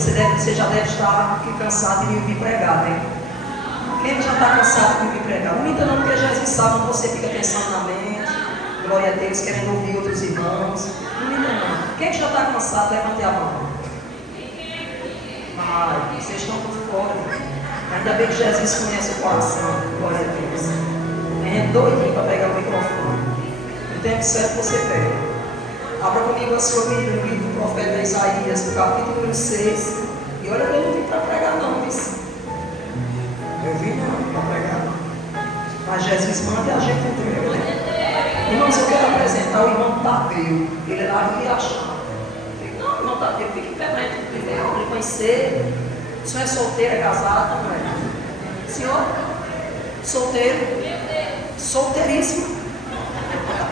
Você já deve estar aqui cansado de me ouvir pregar, né? Quem já está cansado de me ouvir pregar? Não minta não, porque Jesus sabe onde você fica pensando na mente. Glória a Deus, querendo ouvir outros irmãos. Não minta não. Quem já está cansado, levante a mão. Ai, vocês estão por fora. Ainda bem que Jesus conhece o coração. Glória a Deus. É doidinho para pegar o microfone. No tempo certo você pega. Abra comigo a sua Bíblia no livro do profeta Isaías, no capítulo número 6. E olha que eu não vim para pregar não, isso. Eu vim não para pregar não. Mas Jesus manda e a gente entrega, né? Irmãos, eu quero apresentar o irmão Tadeu. Ele é lá do Riachão. Não, irmão Tadeu, fique em pé para ele primeiro, para ele conhecer. O senhor é solteiro, é casado, não é? Senhor? Solteiro? Solteiríssimo?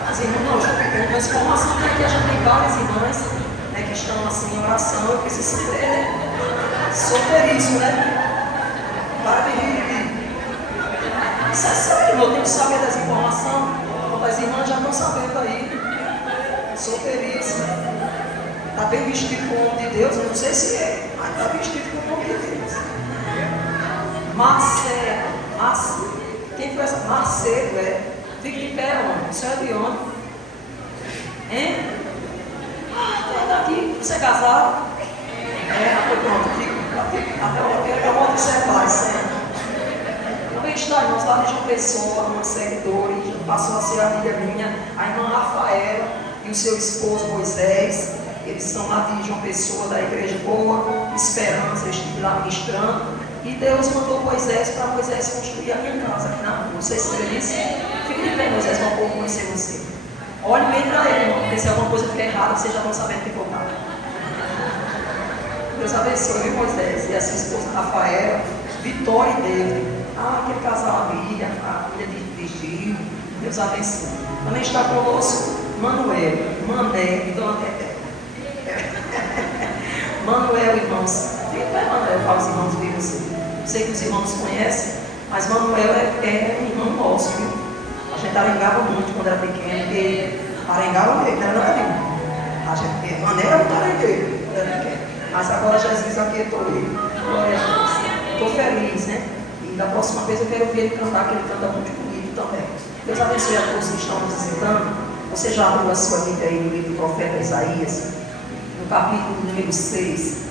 As irmãs, não, mas informação que aqui a gente tem várias irmãs, né, que estão assim em oração, eu preciso saber, né? Solteiríssimo, né? Para de rir. Isso é sério, eu tenho que saber das informações. As irmãs já estão sabendo aí. Solteiríssimo. Está bem vestido com o nome de Deus, eu não sei se é, mas está vestido com o nome de Deus. Marcelo. Quem foi essa? Marcelo, é. Fica de pé, onde? Você é de onde? Hein? Ah, daqui. Você é casado? É, pronto. Até eu quero que eu vou observar isso aí. Também está, irmãos, lá de João Pessoa, uma seguidora, que passou a ser amiga minha, a irmã Rafaela e o seu esposo Moisés. Eles são lá de João Pessoa, da Igreja Boa Esperança. Eu estive lá ministrando. E Deus mandou Moisés para Moisés construir a minha casa aqui na rua. Vocês sabem isso? Fique de pé, Moisés, para o povo conhecer você. Olhe bem para ele, irmão, porque se alguma coisa ficar errada, vocês já vão sabendo que voltar. Deus abençoe, viu, Moisés? E a sua esposa Rafaela, Vitória e David. Ah, aquele casal ali, a filha de Gil. Deus abençoe. Também está conosco Manuel, Mané e Dona Teté. Manuel, irmãos. Fique de pé, Manuel, para os irmãos verem você. Sei que os irmãos conhecem, mas Manuel é um irmão nosso, viu? A gente arengava muito quando era pequeno, porque arengava mesmo, não era nenhum. A gente maneira muito arengueiro quando era pequeno. Mas agora Jesus aquietou ele. Glória a Deus. Estou feliz, né? E da próxima vez eu quero ver ele cantar, que ele canta muito comigo também. Deus abençoe a todos que estão nos visitando. Você já abriu a sua Bíblia aí no livro do profeta Isaías, no capítulo número 6.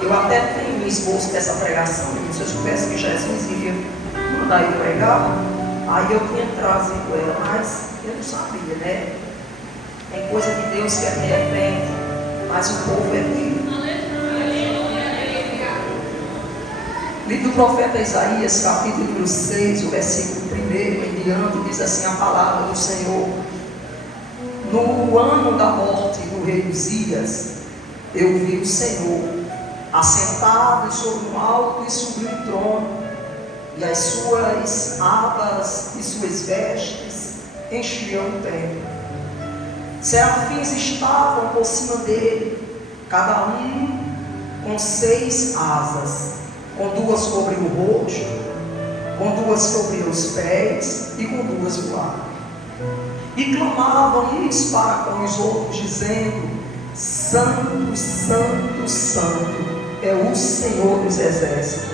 Eu até tenho um esboço dessa pregação, se eu soubesse que Jesus iria mandar eu pregar, aí eu tinha trazido ela, mas eu não sabia, né? Tem coisa de Deus que é de repente, mas o povo é dele. Livro do profeta Isaías, capítulo número 6, o versículo 1 em diante, diz assim a palavra do Senhor: no ano da morte do rei Uzias, eu vi o Senhor assentado sobre um alto e sublime trono, e as suas abas e suas vestes enchiam o templo. Serafins estavam por cima dele, cada um com 6 asas, com 2 cobriam o rosto, com 2 cobriam os pés e com 2 voavam. E clamavam uns para com os outros, dizendo: Santo, Santo, Santo é o Senhor dos exércitos.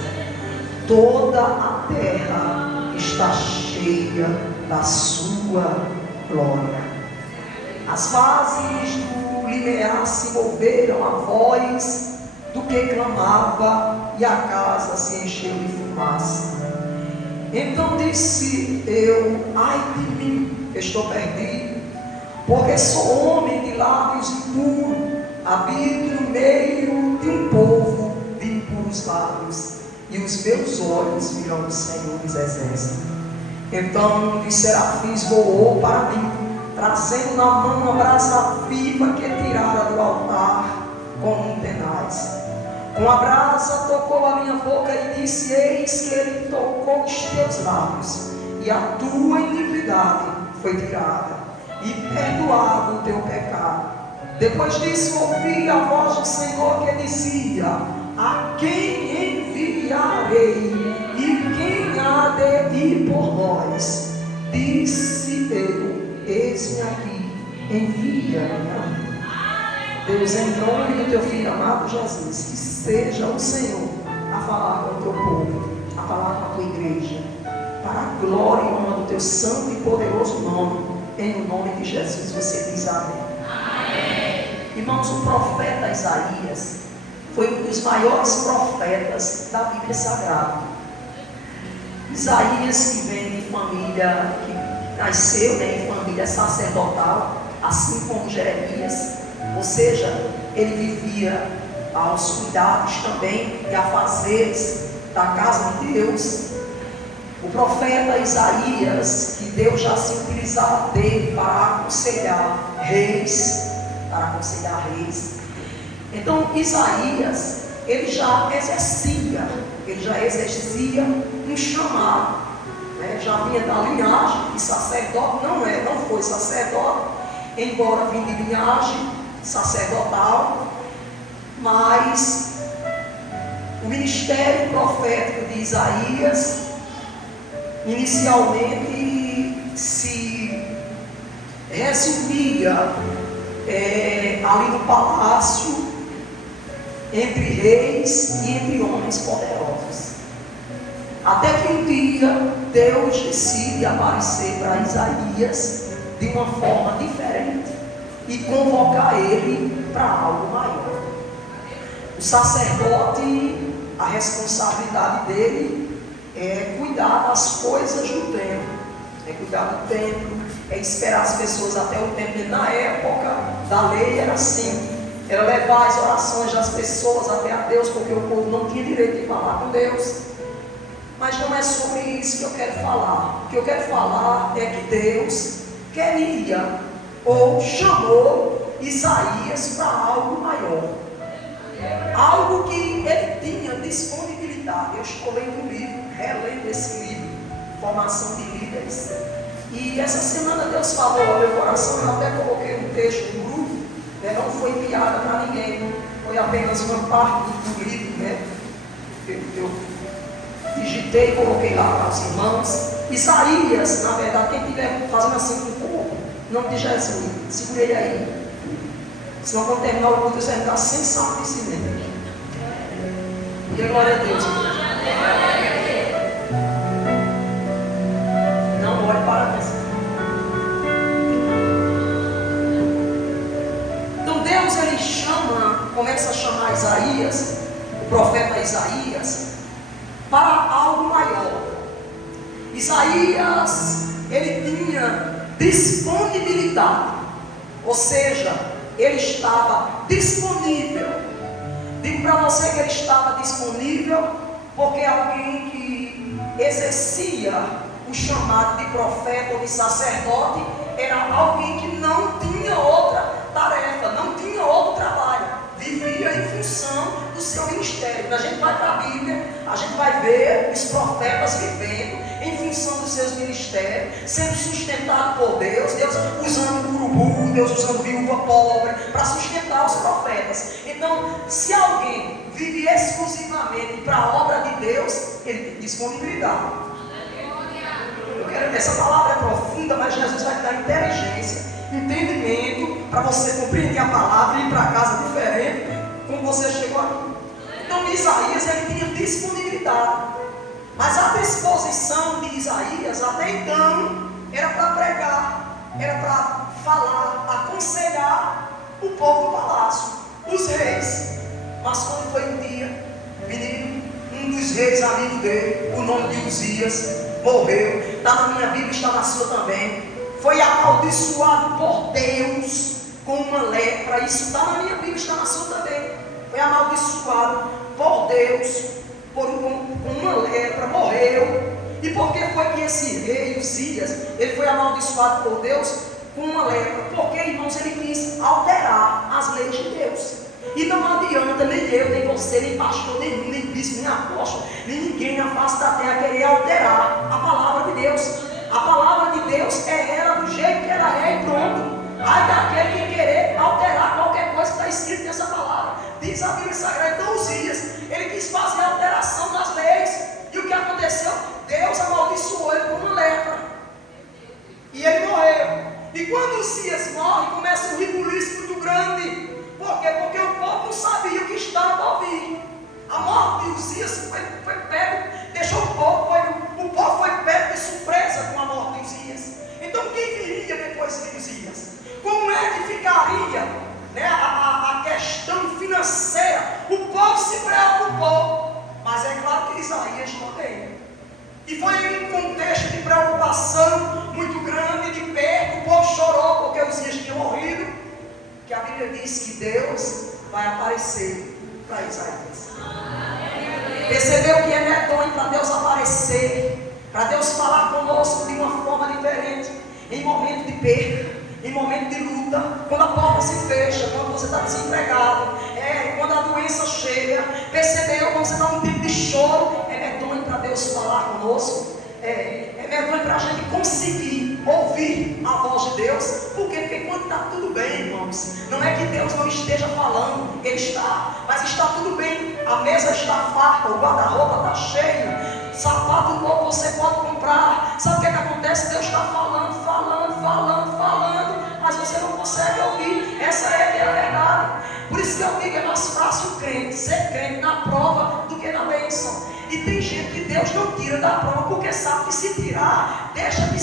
Toda a terra está cheia da sua glória. As bases do limiar se moveram à voz do que clamava, e a casa se encheu de fumaça. Então disse eu: ai de mim, estou perdido, porque sou homem de lábios impuros, habito no meio de um povo de impuros lábios, e os meus olhos viram o Senhor dos exércitos. Então um dos serafins voou para mim, trazendo na mão uma brasa viva que tirara do altar com um tenaz. Com a brasa tocou a minha boca e disse: eis que ele tocou os teus lábios, e a tua iniquidade foi tirada, e perdoado o teu pecado. Depois disso ouvi a voz do Senhor que dizia: a quem enviarei, e quem há de ir por nós? Disse eu: eis-me aqui, envia-me a mim. Deus, em nome do teu filho amado Jesus, que seja o Senhor a falar com o teu povo, a falar com a tua igreja, para a glória e honra do teu santo e poderoso nome. Em nome de Jesus você diz amém. Amém. Irmãos, o profeta Isaías foi um dos maiores profetas da Bíblia Sagrada. Isaías, que vem de família, que nasceu em família sacerdotal, assim como Jeremias, ou seja, ele vivia aos cuidados também e afazeres da casa de Deus. O profeta Isaías, que Deus já se utilizava dele para aconselhar reis, Então Isaías, ele já exercia um chamado, né? Já vinha da linhagem de sacerdote, não foi sacerdote, embora vinha de linhagem sacerdotal, mas o ministério profético de Isaías inicialmente se resumia ali no palácio, entre reis e entre homens poderosos. Até que um dia Deus decide aparecer para Isaías de uma forma diferente e convocar ele para algo maior. O sacerdote, a responsabilidade dele é cuidar das coisas do templo, é cuidar do templo, é esperar as pessoas até o templo. Na época da lei era assim, era levar as orações das pessoas até a Deus, porque o povo não tinha direito de falar com Deus. Mas não é sobre isso que eu quero falar. O que eu quero falar é que Deus queria ou chamou Isaías para algo maior, algo que ele tinha disponibilidade. Eu estou lendo um livro, relendo esse livro, Formação de Líderes, e essa semana Deus falou ao meu coração. Eu até coloquei um texto no grupo, né? Não foi piada para ninguém, foi apenas uma parte do livro, né? Eu digitei e coloquei lá para os irmãos. Isaías, na verdade, quem estiver fazendo assim com o corpo, em nome de Jesus, segura ele aí, senão quando terminar o culto você vai ficar sem saco de si mesmo. E a glória a Deus. Não olhe para mim. Então Deus, ele começa a chamar Isaías, o profeta Isaías, para algo maior. Isaías, ele tinha disponibilidade, ou seja, ele estava disponível. Digo para você que ele estava disponível, porque alguém que exercia o chamado de profeta ou de sacerdote era alguém que não tinha outra tarefa, não tinha outro trabalho, vivia em função do seu ministério. Quando a gente vai para a Bíblia, a gente vai ver os profetas vivendo em função dos seus ministérios, sendo sustentado por Deus, Deus usando o urubu, Deus usando viúva pobre para sustentar os profetas. Então, se alguém vive exclusivamente para a obra de Deus, ele tem disponibilidade. Essa palavra é profunda, mas Jesus vai dar inteligência, entendimento, para você compreender a palavra e ir para casa diferente, como você chegou aqui. Então Isaías, ele tinha disponibilidade, mas a disposição de Isaías até então era para pregar, era para falar, aconselhar o povo do palácio, os reis. Mas quando foi um dia, um dos reis, amigo dele, o nome de Uzias, morreu. Está na minha Bíblia, está na sua também. Foi amaldiçoado por Deus com uma lepra. Isso está na minha Bíblia, está na sua também. Foi amaldiçoado por Deus com uma lepra, morreu. E por que foi que esse rei Uzias, ele foi amaldiçoado por Deus com uma lepra? Porque, irmãos, ele quis alterar as leis de Deus. E não adianta nem eu, nem você, nem pastor nenhum, nem bispo, nem apóstolo, nem ninguém na face da terra querer alterar a palavra de Deus. A palavra de Deus é ela do jeito que ela é e pronto. Ai daquele que querer alterar qualquer coisa que está escrito nessa palavra. Diz a Bíblia Sagrada. Então Uzias, ele quis fazer a alteração das leis. E o que aconteceu? Deus amaldiçoou ele com uma lepra. E ele morreu. E quando Uzias morre, começa um ribuliço muito grande. Por Uzias foi pego, deixou o povo foi pego de surpresa com a morte de Uzias. Então quem viria depois de Uzias? Como é que ficaria, né, a questão financeira? O povo se preocupou, mas é claro que Isaías também. E foi em um contexto de preocupação muito grande, de perto, o povo chorou porque Uzias tinha morrido, que a Bíblia diz que Deus vai aparecer para Isaías. Percebeu que é medonho para Deus aparecer, para Deus falar conosco de uma forma diferente, em momento de perda, em momento de luta, quando a porta se fecha, quando você está desempregado, quando a doença chega. Percebeu? Quando você está num tempo de choro, é medonho para Deus falar conosco, é medonho para a gente conseguir ouvir a voz de Deus. Por quê? Porque quando está tudo bem, irmãos, não é que Deus não esteja falando, Ele está, mas está tudo bem, a mesa está farta, o guarda-roupa está cheio, sapato novo você pode comprar. Sabe o que acontece? Deus está falando, mas você não consegue ouvir. Essa é a verdade. Por isso que eu digo, é mais fácil ser crente na prova do que na bênção. E tem gente que Deus não tira da prova porque sabe que se tirar, deixa de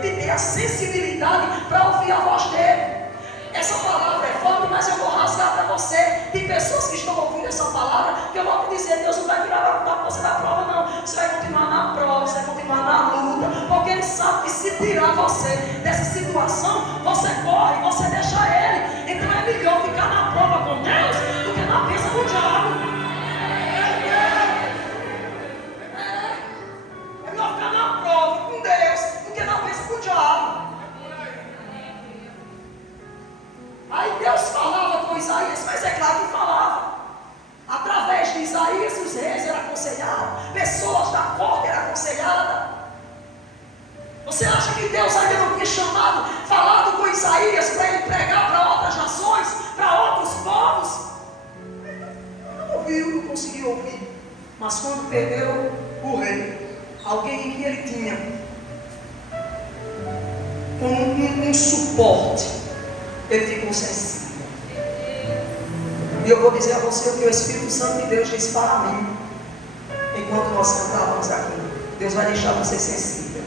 ter a sensibilidade para ouvir a voz dele. Essa palavra é forte, mas eu vou rasgar para você. Tem pessoas que estão ouvindo essa palavra que eu vou te dizer: Deus não vai tirar você da prova, não. Você vai continuar na prova, você vai continuar na luta, porque Ele sabe que se tirar você dessa situação, você corre, você deixa Ele. Então é melhor ficar na prova com Deus do que na bênção com o diabo. É melhor ficar na prova com Deus do que na bênção com o diabo. Aí Deus falava com Isaías, mas é claro que falava. Através de Isaías, os reis eram aconselhados, pessoas da corte eram aconselhadas. Você acha que Deus ainda não tinha falado com Isaías para ele pregar para outras nações, para outros povos? Não ouviu, não conseguiu ouvir. Mas quando perdeu o rei, alguém que ele tinha como um suporte, ele ficou sensível. E eu vou dizer a você o que o Espírito Santo de Deus disse para mim enquanto nós cantávamos aqui: Deus vai deixar você sensível.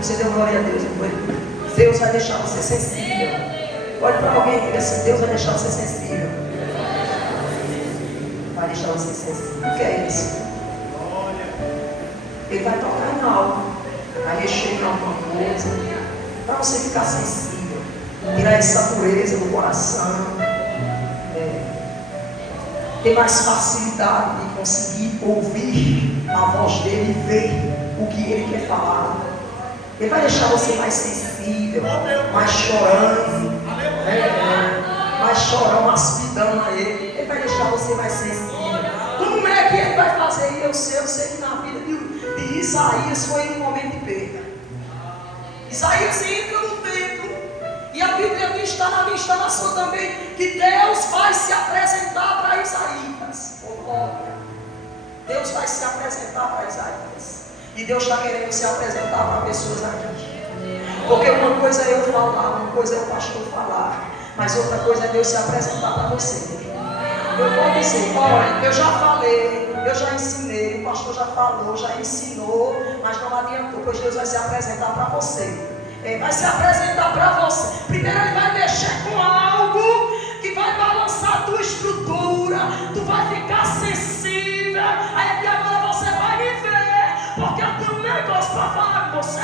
Você deu glória a Deus, não foi? Deus vai deixar você sensível. Olhe para alguém e diga assim: Deus vai deixar você sensível. Vai deixar você sensível. O que é isso? Ele vai tocar em algo, vai mexer em alguma coisa, para você ficar sensível, tirar essa pureza do coração, ter mais facilidade de conseguir ouvir a voz dele e ver o que ele quer falar. Ele vai deixar você mais sensível, mais chorando, mais chorando, aspidando a ele. Ele vai deixar você mais sensível. Como é que ele vai fazer? E eu sei que na vida de Isaías foi um momento de perda. Isaías entra no templo e a Bíblia diz, está na minha instalação também, que Deus vai se apresentar para Isaías. Deus vai se apresentar para Isaías. E Deus está querendo se apresentar para pessoas aqui. Porque uma coisa é eu falar, uma coisa é o pastor falar, mas outra coisa é Deus se apresentar para você. Eu vou dizer: olha, eu já falei, eu já ensinei, o pastor já falou, já ensinou, mas não adiantou, pois Deus vai se apresentar para você. Vai se apresentar para você. Primeiro Ele vai mexer com algo que vai balançar a tua estrutura, tu vai ficar sensível. Aí que agora você vai me ver, porque eu tenho um negócio para falar com você.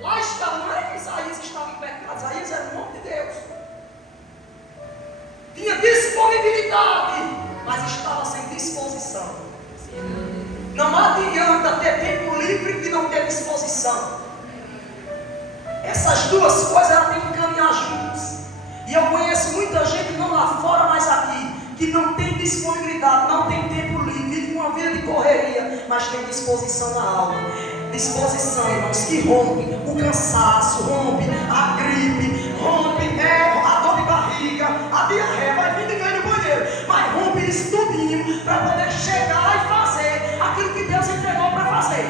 Lá está, não é que Isaías estava em pecado, Isaías era o nome de Deus. Tinha disponibilidade, mas estava sem disposição. Não adianta ter tempo livre e não ter disposição. Essas duas coisas elas têm que caminhar juntas. E eu conheço muita gente, não lá fora, mas aqui, que não tem disponibilidade, não tem tempo livre, vive uma vida de correria, mas tem disposição na alma. Disposição, irmãos, que rompe o cansaço, rompe a gripe, rompe a dor de barriga, a diarreia, vai vir e cair no banheiro, mas rompe isso tudinho para poder chegar e fazer aquilo que Deus entregou para fazer.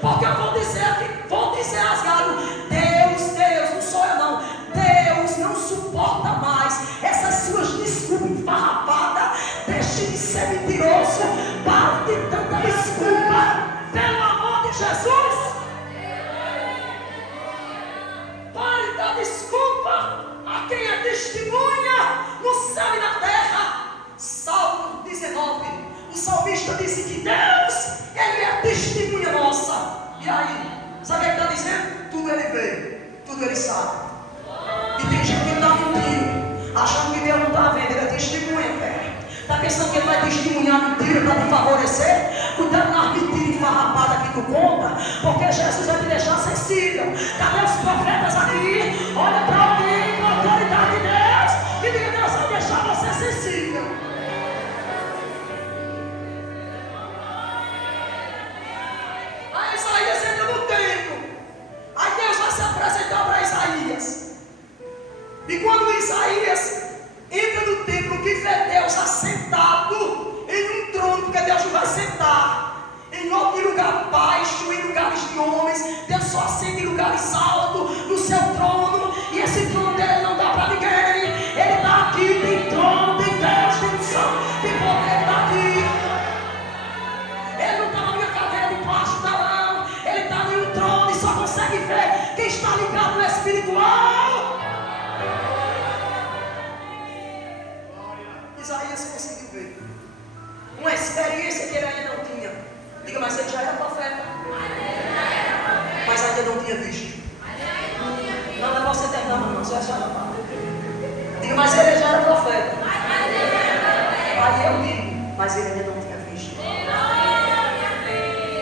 Porque eu vou dizer rasgado: Deus, não sou eu não, Deus não testemunha no céu e na terra. Salmo 19, o salmista disse que Deus, Ele é testemunha nossa. E aí, sabe o que Ele está dizendo? Tudo Ele vê, tudo Ele sabe. E tem gente que está mentindo, achando que Deus não está vendo. Ele é testemunha, terra. Está pensando que Ele vai testemunhar mentira para te favorecer? Cuidado nas mentiras farrapadas que tu conta, porque Jesus vai te deixar sensível. Cadê os profetas aqui? Olha para alguém com a autoridade de Deus e diga: Deus vai deixar você sensível. Aí Isaías entra no templo. Aí Deus vai se apresentar para Isaías. E quando Isaías entra no templo, que vê Deus assentado em um trono, porque Deus não vai sentar em lugar baixo, em lugares de homens. Deus só assenta em lugares altos, no seu trono. E esse trono dele não dá para ninguém. Ele está aqui, tem trono, tem Deus, tem unção, tem poder, ele está aqui. Ele não está na minha cadeira de plástico, não. Ele está em um trono e só consegue ver quem está ligado no espiritual. Isaías conseguiu ver uma experiência que ele ainda não tinha. Diga: mas ele já era profeta, mas ainda não tinha visto. Não é você terminar, não, você já era profeta. Diga: mas ele já era profeta. Aí eu digo: mas ele ainda não tinha visto.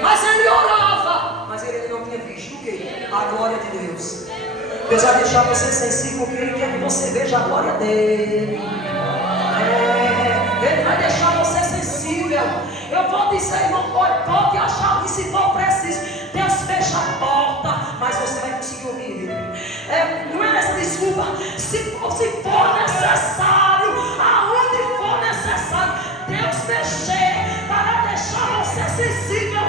Mas ele orava, mas ele ainda não tinha visto. O quê? A glória de Deus. Deus vai deixar você sensível, porque Ele quer que você veja a glória dele. Ele vai deixar você sensível. Eu vou dizer, irmão, pode achar que se for preciso, Deus fecha a porta, mas você vai conseguir ouvir Ele. Não é essa desculpa. Se for necessário, aonde for necessário, Deus mexer para deixar você sensível.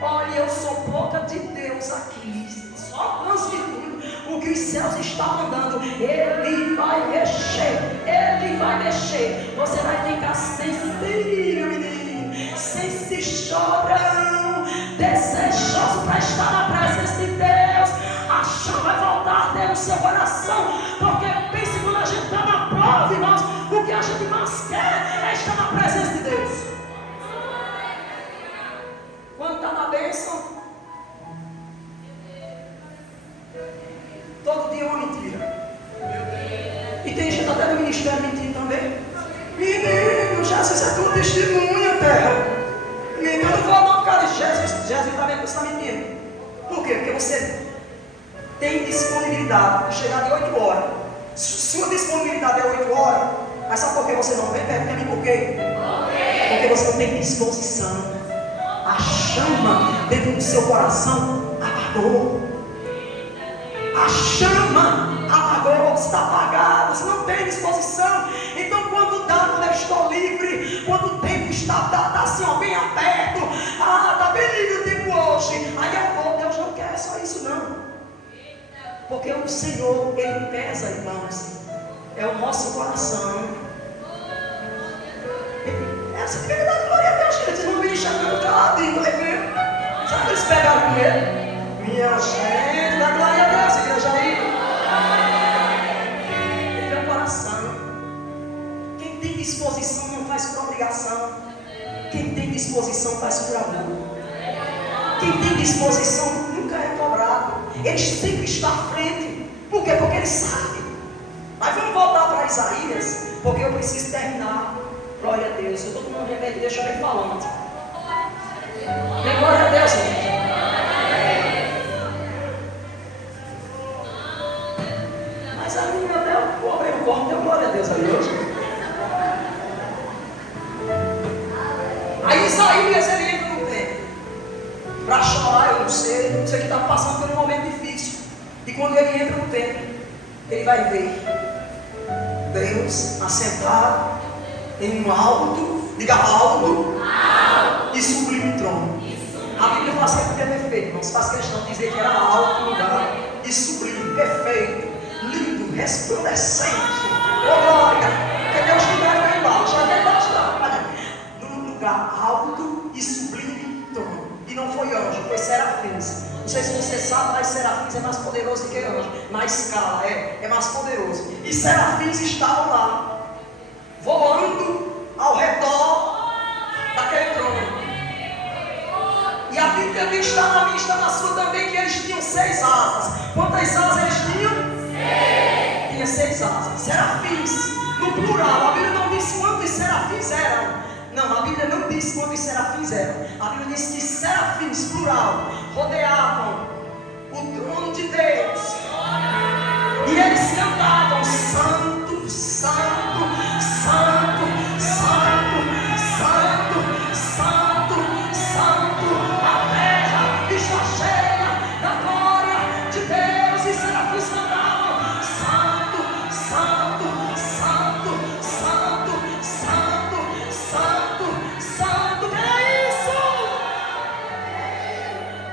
Olha, eu sou boca de Deus aqui, só transmitindo o que os céus estão mandando. Ele vai mexer, Ele vai mexer. Você vai ficar sensível, menino, sem chorão, desejoso para estar na presença de Deus. A chama vai voltar dentro do seu coração, porque pense, quando a gente está na prova, irmãos, o que a gente mais quer é estar na presença de Deus. Quando está na bênção, todo dia é uma mentira. E tem gente até no ministério mentindo também. Menino, Jesus é tua testemunha, terra. Menino, eu não vou não, cara. Jesus também está mentindo. Por quê? Porque você tem disponibilidade para chegar de 8 horas. Sua disponibilidade é 8 horas. Mas sabe por que você não vem? Pergunta a mim por quê? Porque você não tem disposição. A chama dentro do seu coração apagou. A chama apagou, está apagada, você não tem disposição. Então quando eu estou livre, quando o tempo está assim, ó, bem aberto, está bem livre o tempo hoje, aí eu vou. Deus não quer só isso não, porque o Senhor, Ele pesa, irmãos, é o nosso coração. Essa tem que dar glória a Deus, gente. Não me enxergando caladinho, vai ver. Sabe que eles pegaram com ele? Minha gente, dá glória a Deus, igreja aí. Ele é o coração. Quem tem disposição não faz por obrigação. Quem tem disposição faz por amor. Quem tem disposição nunca é cobrado. Ele sempre está à frente. Por quê? Porque ele sabe. Mas vamos voltar para Isaías, porque eu preciso terminar. Glória a Deus. Eu estou com um remédio, deixa eu ir falando. Dê glória a Deus, gente. Mas ali, meu Deus, vou abrir o corpo, deu glória a Deus ali hoje. Aí Isaías, ele entra no templo para chorar. Eu não sei que está passando por um momento difícil. E quando ele entra no templo, ele vai ver Deus assentado em um alto, diga alto, e sublime trono. A Bíblia fala assim, porque é perfeito, não se faz questão de dizer que era alto lugar e sublime, perfeito, lindo, resplandecente. Oh glória, porque Deus não vai lá embaixo, já vem embaixo lá. No lugar alto e sublime trono. E não foi anjo, foi serafins. Não sei se você sabe, mas serafins é mais poderoso que anjo. Na escala, é mais poderoso. E serafins estavam lá, voando ao redor daquele trono. E a Bíblia diz, está na minha, está na sua também, que eles tinham 6 asas. Quantas asas eles tinham? 6. Tinha 6 asas. Serafins, no plural. A Bíblia não diz quantos serafins eram. Não, a Bíblia não diz quantos serafins eram. A Bíblia diz que serafins, plural, rodeavam o trono de Deus. E eles cantavam: Santo, Santo, Santo, Santo, Santo, Santo, Santo. A terra está cheia da glória de Deus. E serafins cantavam: Santo, Santo, Santo, Santo, Santo, Santo, Santo. Que é isso?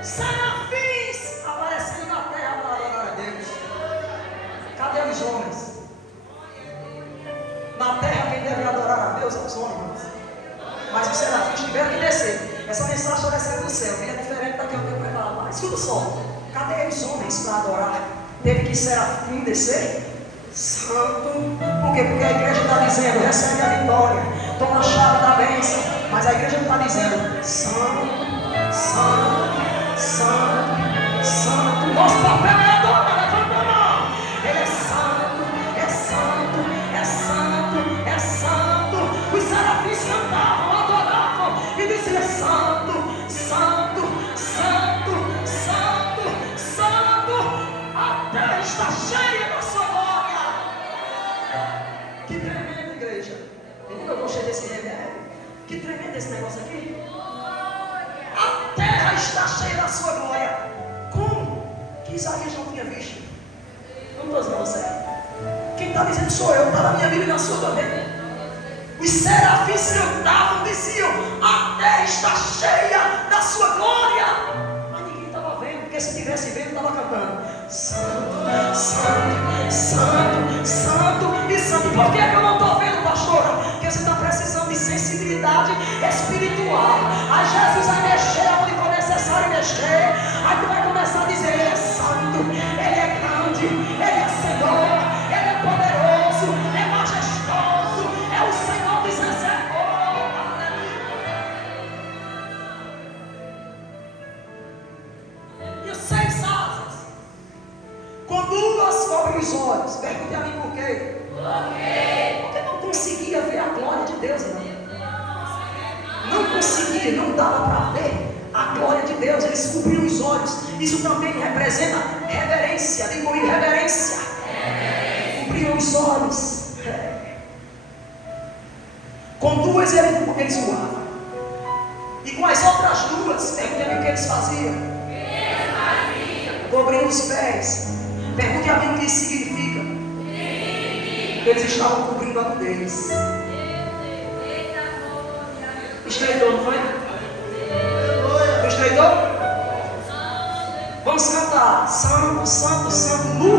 Serafins aparecendo na terra para adorar a Deus. Cadê os homens? Na terra quem deve adorar a Deus é os homens. Mas os serafins tiveram que descer. Essa mensagem só desceu do céu, que é diferente da que eu tenho preparado lá. Escuta só. Cadê os homens para adorar? Teve que serafim descer? Santo. Por quê? Porque a igreja está dizendo: recebe a vitória, toma a chave da bênção. Mas a igreja não está dizendo: Santo, Santo, Santo, Santo. Nosso papel é adorar. Levanta a mão. Ele é santo, é santo, é santo, é santo. Os serafins cantavam, adoravam e diziam: Santo, Santo, Santo, Santo, Santo. A terra está cheia da sua glória. Que tremenda igreja. Menino, eu gostei desse remédio. Que tremendo esse negócio aqui. A terra está cheia da sua glória. Como que Isaías não tinha visto? Não estou dizendo você. Quem está dizendo sou eu. Está na minha Bíblia e na sua também. Os serafins cantavam, diziam: a terra está cheia da sua glória. Mas ninguém estava vendo, porque se tivesse vendo, estava cantando: Santo, Santo, Santo, Santo e Santo. Por que eu não estou vendo, pastora? Porque você está precisando de sensibilidade espiritual. Aí Jesus vai mexer onde for necessário mexer. Aí tu vai começar a dizer: Ele é santo, Ele é grande, Ele é Senhor, Ele é poderoso, é majestoso, é o Senhor dos exércitos. E os 6 asas, com 2 cobrem os olhos. Pergunte a mim por quê? Porque não conseguia ver a glória de Deus, irmão. Não conseguia, não dava para ver a glória de Deus. Eles cobriam os olhos. Isso também representa reverência. Digo aí, reverência. Cobriam os olhos. Com 2 eles voavam. E com as outras 2, pergunte a mim o que eles faziam. Cobriam os pés. Pergunte a mim o que isso significa. Eles estavam cobrindo a deles. Estreitou, não foi? Estreitou? Vamos cantar Santo, Santo, Santo, nu?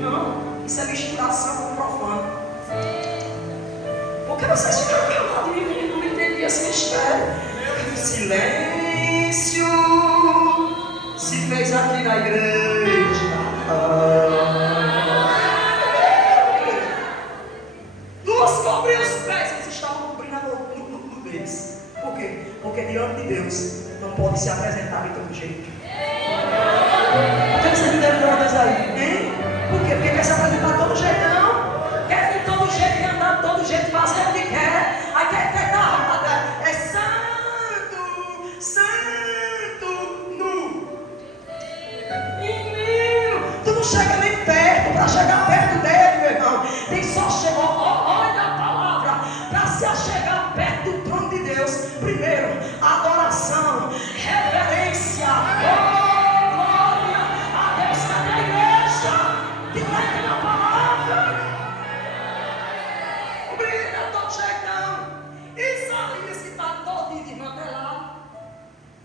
Não, isso é misturar santo com profano. Por que vocês ficaram calados? Eu não entendi esse mistério. Silêncio se fez aqui na igreja. Duas cobriam os pés, eles estavam cobrindo no deles. Por quê? Porque diante de Deus não pode se apresentar de todo jeito. Por que vocês me deram glórias aí? Hein? Por quê? Porque quer se apresentar de todo jeito, não? Quer vir de todo jeito, quer andar de todo jeito, fazer o que quer. Aí quer dar arrumada. É santo, santo, nu. Menino, tu não chega nem perto. Para chegar perto dele, meu irmão, tem só chegar, olha a palavra, para se achegar perto do trono de Deus. Primeiro, adoração, reverência, glória a Deus. Cadê a igreja que está entendendo a palavra? O brilho não é todo jeitão. Isaías que está todo desmantelado.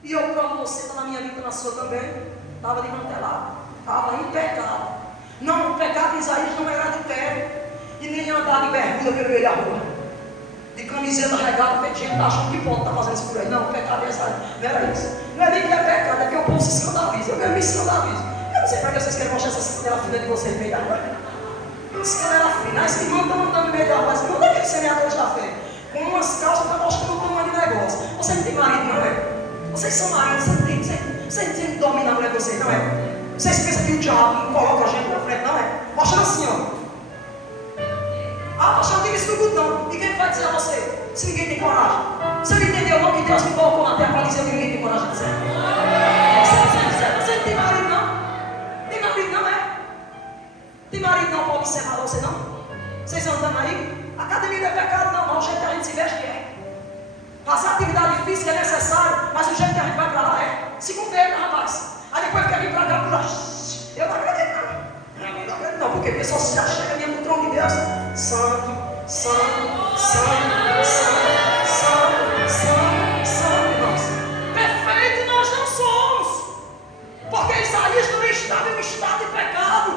E eu provo você, está na minha vida, na sua também. Estava desmantelado, estava em pecado. Não, o pecado de Isaías não era adultério e nem andar de bermuda pelo meio da rua. de camiseta regada, feitinha, tá achando que pode estar fazendo isso por aí. Não, o pecado é essa. Não era isso. Não é nem que é pecado, é que o povo se escandaliza. Eu mesmo me escandalizo. Eu não sei para que vocês querem mostrar essa canela fina de vocês meio da rua. Essa canela fina, esse irmão está andando no meio da rua, esse irmão daqueles semeadores da fé, com umas calças para mostrar o tamanho do negócio. Você não tem marido, não é? Vocês são maridos, você não tem domina a mulher de vocês, não é? Vocês pensam que o diabo coloca a gente na frente, não é? Mostrando assim, ó. Ah, pastor, não tem isso tudo não. E quem vai dizer a você? Se ninguém tem coragem. Você não entendeu não que Deus me colocou na terra para dizer que ninguém tem coragem de dizer? Você não tem marido não? Tem marido não, é? Tem marido não para observar você não? Vocês andando aí? Academia não é pecado não, o jeito que a gente se veste é. Fazer atividade física é necessário, mas o jeito que a gente vai para lá é. Se converta, rapaz. Aí depois quer vir para cá, por lá. Eu não acredito não. Não, porque a pessoa já chega mesmo no trono de Deus. Santo, santo, santo, santo, santo, santo, santo, irmãos. Perfeito nós não somos. Porque Isaías também estava em um estado de pecado.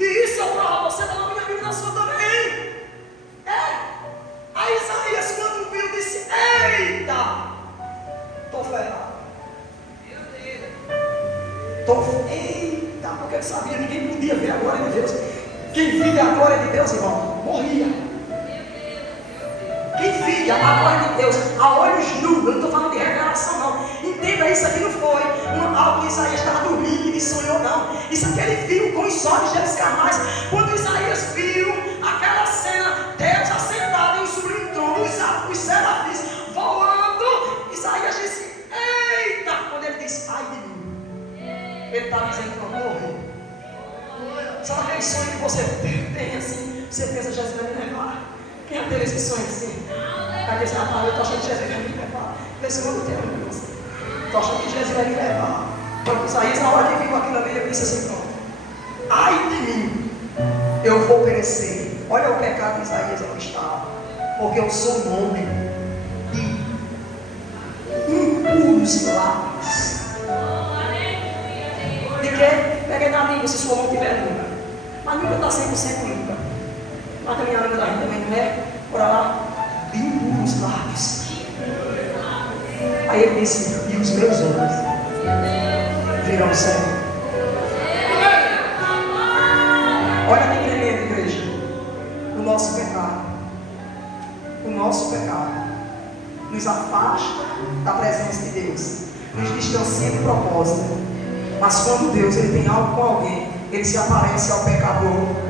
E isso eu provo a você, está na minha Bíblia, na sua também. Aí Isaías, quando viu, disse: eita, estou ferrado. Eita, porque ele sabia, ninguém podia ver a glória de Deus. Quem via a glória de Deus, irmão, morria. Quem via a glória de Deus a olhos nus, eu não estou falando de revelação não. Entenda, isso aqui não foi algo que Isaías estava dormindo e sonhou não. Isso aqui ele viu com os olhos deles carnais. Quando Isaías viu aquela cena, Deus assentado em um sublime trono, os serafins voando, Isaías disse: eita! Quando ele disse: ai de mim, ele está dizendo que vai morrer. Sabe aquele sonho que você tem assim? Você pensa, Jesus vai me levar. Quem já teve esse sonho assim? Aí diz: rapaz, eu estou achando que Jesus vai me levar. Nesse mundo tem um você. Estou achando que Jesus vai me levar. Quando Isaías, na hora que viu aquilo ali, ele disse assim: pronto. Ai de mim, eu vou perecer. Olha o pecado de Isaías onde estava. Porque eu sou um homem de impuros lábios. De quê? Peguei na língua se sua mão tiver língua. Mas a língua está 100% limpa. Mas a minha língua da gente também não é. Bora lá. De impuros lábios. Aí ele disse: e os meus olhos virão o céu. Olha que tremendo, igreja. O nosso pecado nos afasta da presença de Deus, nos distancia do propósito. Mas quando Deus ele tem algo com alguém, ele se aparece ao pecador.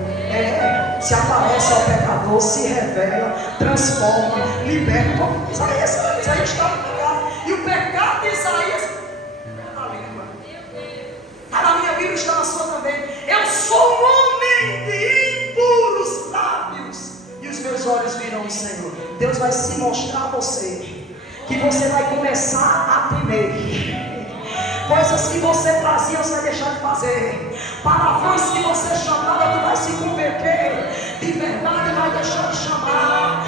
Se aparece ao pecador, se revela, transforma, liberta. Isaías estava no pecado. E o pecado de Isaías está na língua. Está na minha Bíblia, está na sua também. Eu sou um homem de impuros lábios, e os meus olhos viram o Senhor. Deus vai se mostrar a você, que você vai começar a temer. Coisas que você fazia, você vai deixar de fazer. Palavrões que você chamava, tu vai se converter. De verdade vai deixar de chamar.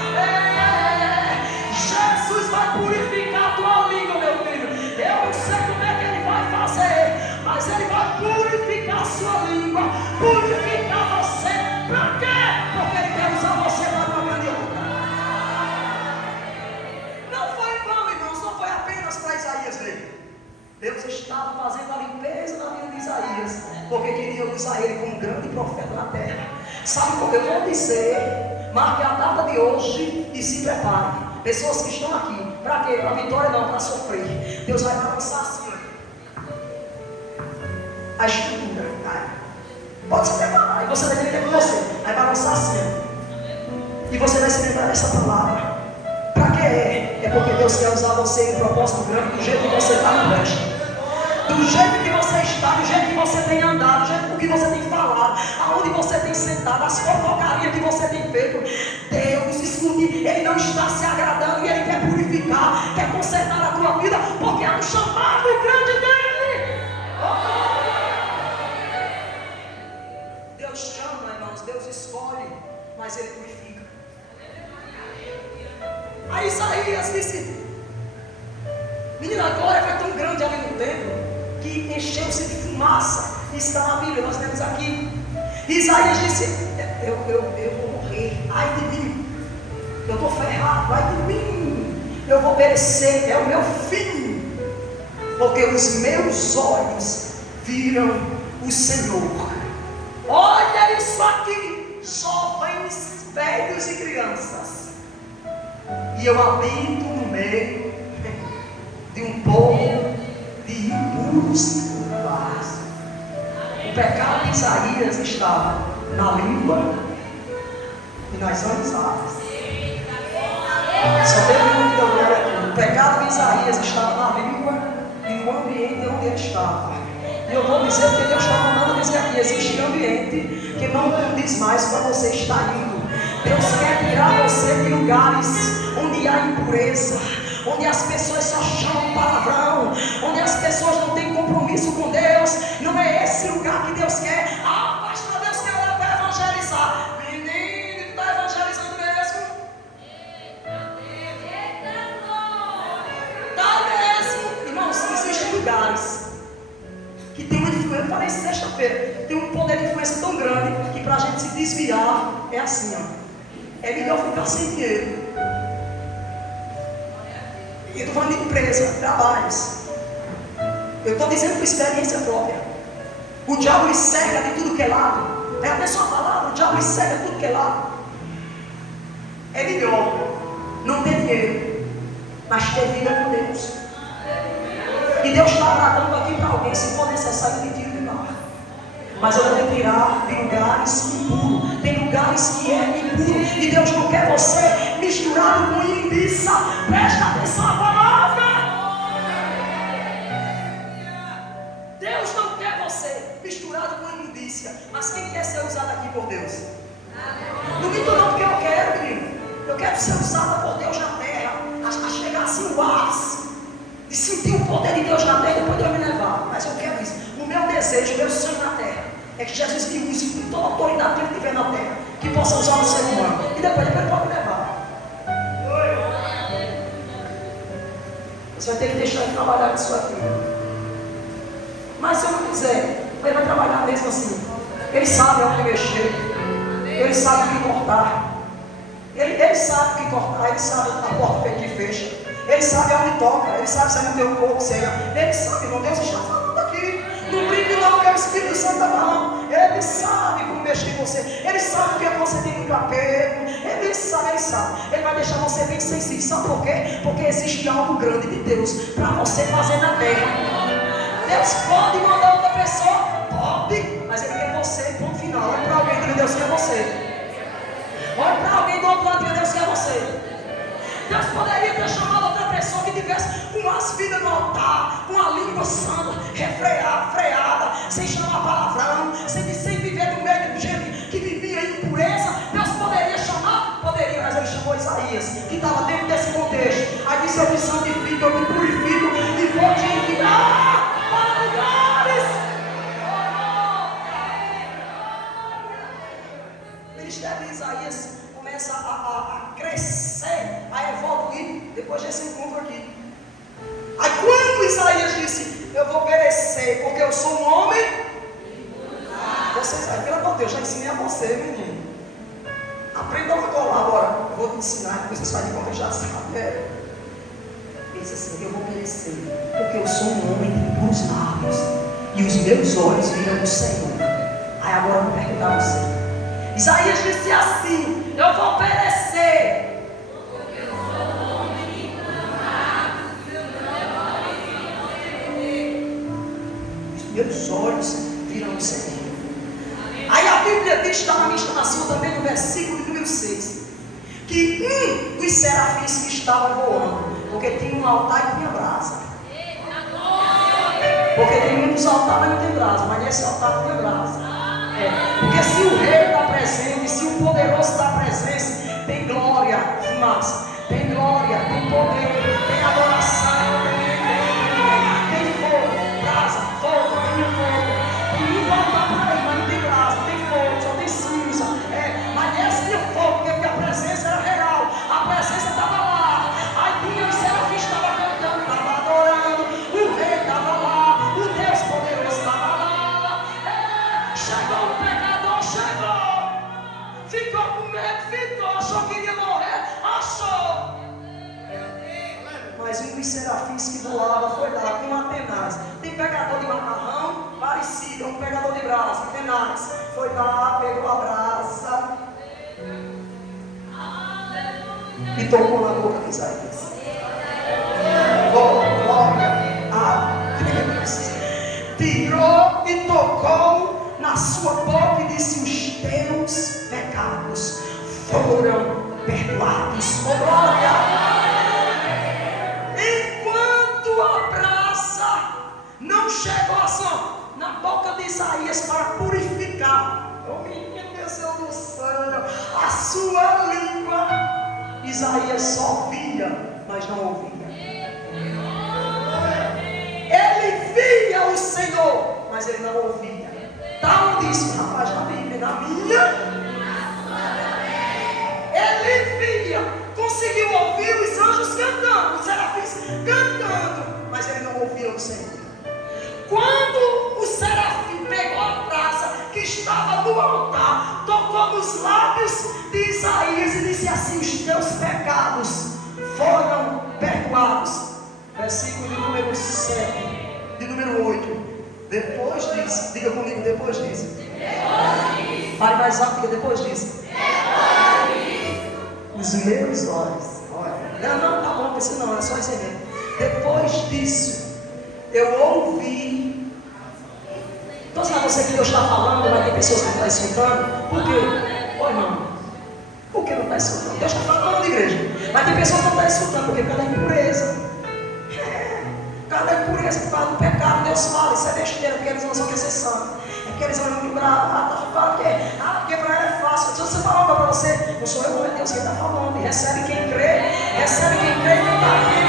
Jesus vai purificar a tua língua, meu filho. Eu não sei como é que ele vai fazer, mas ele vai purificar a sua língua, purificar você. Para quê? Porque ele quer usar você para uma grande obra. Não foi em vão, irmãos, não foi apenas para Isaías ver. Deus estava fazendo a limpeza da vida de Isaías, porque queria usar ele como grande profeta na terra. Sabe como eu vou dizer? Marque a data de hoje e se prepare. Pessoas que estão aqui, para quê? Para vitória não, para sofrer. Deus vai balançar assim, a estrutura. Pode se preparar, e você vai ter com você. Vai balançar assim, e você vai se lembrar dessa palavra. Para que é? É porque Deus quer usar você em um propósito grande, do jeito que você está no resto. Do jeito que você está, do jeito que você tem andado, do jeito que você tem falado, aonde você tem sentado, as fofocarias que você tem feito. Deus, escute, Ele não está se agradando e Ele quer purificar, quer consertar a tua vida, porque é um chamado grande dele. Deus chama, irmãos, Deus escolhe, mas Ele purifica. Aí Isaías disse: menina, a glória foi tão grande ali no templo que encheu-se de fumaça. Isso está na Bíblia, nós temos aqui. Isaías disse: eu vou morrer, ai de mim, eu estou ferrado, ai de mim, eu vou perecer, é o meu fim, porque os meus olhos viram o Senhor. Olha isso aqui, jovens, velhos e crianças, e eu habito no meio de um povo de impuros lábios. O pecado de Isaías estava na língua e nas amizades. Só teve um que deu glória aqui. O pecado de Isaías estava na língua e no ambiente onde ele estava. E eu vou dizer porque Deus está mandando dizer aqui: existe ambiente que não condiz mais para você estar indo. Deus quer tirar você de lugares onde há impureza, onde as pessoas só chamam palavrão, onde as pessoas não têm compromisso com Deus. Não é esse lugar que Deus quer. Ah, pastor, Deus quer olhar para evangelizar. Menino, tu está evangelizando mesmo? Está mesmo. Irmãos, existem lugares que tem uma influência. Eu falei sexta-feira, tem um poder de influência tão grande que para a gente se desviar é assim, ó. É melhor ficar sem dinheiro. E eu estou falando de empresa, trabalhos. Eu estou dizendo por experiência própria. O diabo lhe cega de tudo que é lado. É até só a palavra, o diabo lhe cega de tudo que é lado. É melhor não ter dinheiro, mas ter vida com Deus. E Deus está bradando aqui para alguém: se for necessário, me tire de lá. Mas eu vou tirar de lugares impuros. Tem lugares que é impuro. E Deus não quer você misturado com imundícia. Presta atenção à palavra. Deus não quer você misturado com imundícia. Mas quem quer ser usado aqui por Deus? Não grito não, porque eu quero, menino. Eu quero ser usado por Deus na terra. A chegar assim o ápice de sentir o poder de Deus na terra e depois Deus me levar. Mas eu quero isso. O meu desejo, o meu sonho na terra é que Jesus me use com toda a autoridade que Ele tiver na terra, que possa usar o ser humano. E depois Ele pode me levar. Você vai ter que deixar Ele trabalhar na sua vida. Mas se eu não quiser, Ele vai trabalhar mesmo assim. Ele sabe onde mexer. Ele sabe o que cortar. Ele sabe o que cortar. Ele sabe a porta que fecha. Ele sabe aonde toca. Ele sabe se é no teu corpo, se é. Ele sabe, irmão. Deus está falando aqui. Não brinque não, que é o Espírito Santo está falando. Ele sabe como mexer com você. Ele sabe o que é você tem muito apego. Ele sabe, ele sabe. Ele vai deixar você bem sensível. Sabe por quê? Porque existe algo grande de Deus para você fazer na terra. Deus pode mandar outra pessoa? Pode. Mas Ele quer você, ponto final. Olha para alguém que Deus quer você. Olha para alguém do outro lado que Deus quer você. Deus poderia ter chamado outra pessoa que tivesse umas vidas no altar, com a língua santa, freada, sem chamar palavrão, sem viver no meio de gente que vivia em impureza. Deus poderia chamar? Poderia, mas Ele chamou Isaías, que estava dentro desse contexto. Aí disse: eu me santifico, eu me purifico e vou te enviar para lugares. O ministério de Isaías começa a crescer, a evoluir depois desse encontro aqui. Aí quando Isaías disse: eu vou perecer porque eu sou um homem, vocês, pelo amor de Deus, já ensinei a você, menino. Aprenda a colar agora. Eu vou te ensinar, depois vocês fazem conta, já sabe. Ele disse assim: eu vou perecer porque eu sou um homem de impuros lábios e os meus olhos viram o Senhor. Aí agora eu vou perguntar a você. Isaías disse assim: eu vou perecer. Os meus olhos viram o Senhor. Aí a Bíblia diz, está na minha instalação também no versículo número 6, que dos serafins que estavam voando, porque tinha um altar e tinha brasa. Porque tem muitos altares, mas não tem brasa. Mas nesse altar tinha brasa. Porque se o rei está presente, se o poderoso está presente, tem glória, fumaça, tem glória, tem poder, tem adoração, tem fogo, brasa, fogo, tem fogo. E não volta para aí, mas não tem brasa, não tem fogo, só tem cinza. Mas nesse tinha fogo, porque a presença era real, a presença estava lá. Aí tinha os serafins estavam cantando, estavam adorando, o rei estava lá, o Deus poderoso estava lá. Chegou o pecador, chegou. Ficou com medo, ficou, achou que iria morrer, achou passou. Mas um dos serafins que voava foi lá com uma tenaz. Tem pegador de macarrão parecido, um pegador de brasa, tenaz. Foi lá, pegou a brasa e tocou na boca de Isaías. Glória a Deus. Tirou e tocou na sua boca e disse: os teus pecados foram perdoados. Glória. Enquanto a brasa não chegou na boca de Isaías para purificar, oh menino Deus do céu, a sua língua, Isaías só via, mas não ouvia. Ele via o Senhor, mas ele não ouvia. Está onde isso, rapaz, na Bíblia, na minha? Ele via, conseguiu ouvir os anjos cantando, os serafins cantando, mas ele não ouvia o Senhor. Quando o serafim pegou a brasa que estava no altar, tocou nos lábios de Isaías e disse assim: os teus pecados foram perdoados. Versículo de número 7, de número 8. Depois disso, diga comigo, depois disso. Fale mais alto, diga depois disso. Os meus olhos, olha, não, tá bom, isso não, é só isso aí mesmo. Depois disso, eu ouvi. Então, sabe você que Deus está falando, mas tem pessoas que não estão escutando? Por quê? Oi, irmão. Por que não está escutando? Deus está falando, igreja, mas tem pessoas que não estão escutando, porque por causa da impureza. Por causa da impureza, por causa do pecado. Deus fala, isso é besteira, porque eles não são que ser santos. É porque eles vão muito bravos. Porque para ela é fácil. Se você falar para você, não sou eu, não é Deus que está falando. E recebe quem crê, recebe quem crê e quem está aqui.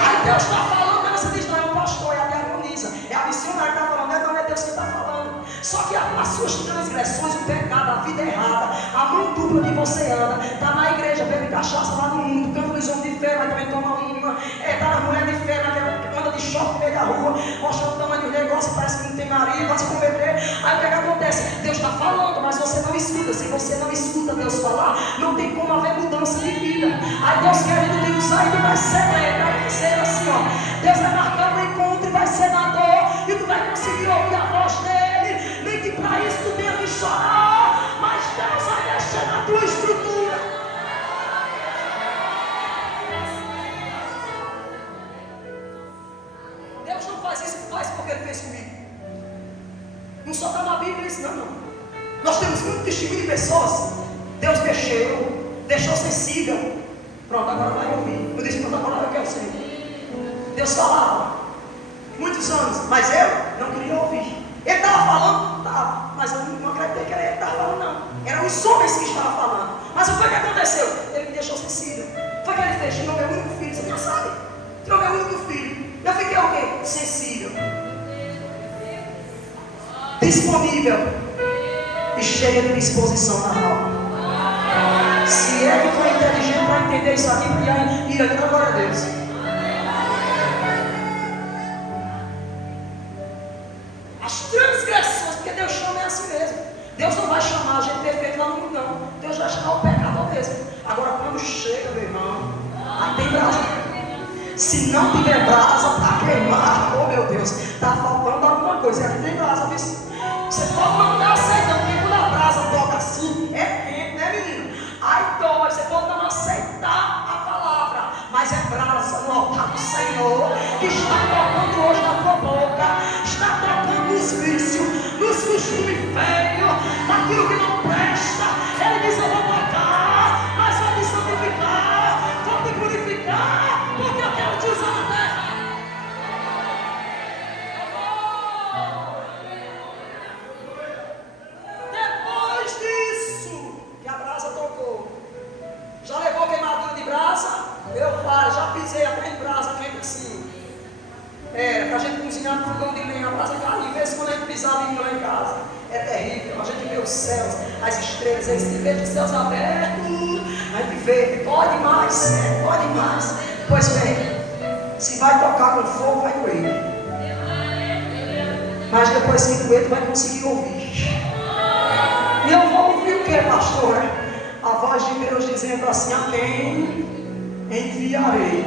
Aí Deus está falando, mas você diz: não, é o pastor, é a diaconisa, é a missionária que está falando. Não, é Deus que está falando. Só que as suas transgressões, o pecado, a vida errada, a mão dupla que você anda, está na igreja, bebe cachaça lá no mundo, canta nos homens de fé, mas também toma língua, está na mulher de fé, naquela que anda de short no meio da rua, mostrando o tamanho do negócio, parece que não tem marido, vai se converter. Aí o que acontece? Deus está falando, mas você não escuta. Se você não escuta Deus falar, não tem como haver mudança de vida. Aí Deus querendo te usar e tu vai ser leve, vai ser assim, ó. Deus vai marcar um encontro e vai ser na dor, e tu vai conseguir ouvir a voz dele. Nem que para isso tu tenha que chorar, mas Deus vai mexer na tua estrutura. Deus não faz isso, faz porque ele fez comigo. Não só está na Bíblia isso, não. Nós temos muito testemunho de pessoas. Deus deixou sensível. Pronto, agora vai ouvir. Eu disse: pronto, agora eu quero ser. Deus falava muitos anos, mas eu não queria ouvir. Ele estava falando, tá, mas eu não acreditei que era ele que estava falando, não. Eram os homens que estavam falando. Mas o que foi que aconteceu? Ele me deixou sensível. Foi que ele fez: tirou meu único filho. Você já sabe? Tirou meu único filho. Eu fiquei o quê? Sensível, disponível e cheia de disposição na alma. Se ele for inteligente para entender isso aqui, e aqui na glória a Deus. As transgressões, porque Deus chama é assim mesmo. Deus não vai chamar a gente perfeito lá no mundo, não. Deus vai chamar o pecador mesmo. Agora, quando chega, meu irmão, aí tem brasa. Se não tiver brasa para queimar, oh meu Deus, está faltando alguma coisa. Aqui tem brasa, viu? Você pode mandar aceitar, porque quando a brasa toca assim, é quente, né, menino? Aí dói, você pode não aceitar a palavra, mas é brasa no altar do Senhor, que está tocando hoje na tua boca, está tocando nos vícios, nos costumes feios, naquilo que não presta. Ele diz: eu vou tocar, mas vai te santificar, vou te purificar, porque eu quero te usar na terra. Depois disso, que a brasa tocou, já levou queimadura de brasa? Eu falo, já pisei até em brasa quente assim. Era pra gente cozinhar no fogão de lenha, a brasa caía. Vê se quando a gente pisava em lá em casa, é terrível. A gente vê os céus, as estrelas, a gente vê os céus abertos, a gente vê, pode mais, pode mais. Pois bem, se vai tocar com fogo, vai doer. Mas depois que doer, tu vai conseguir ouvir. E eu vou ouvir o que, pastora? a voz de Deus dizendo assim: a quem enviarei?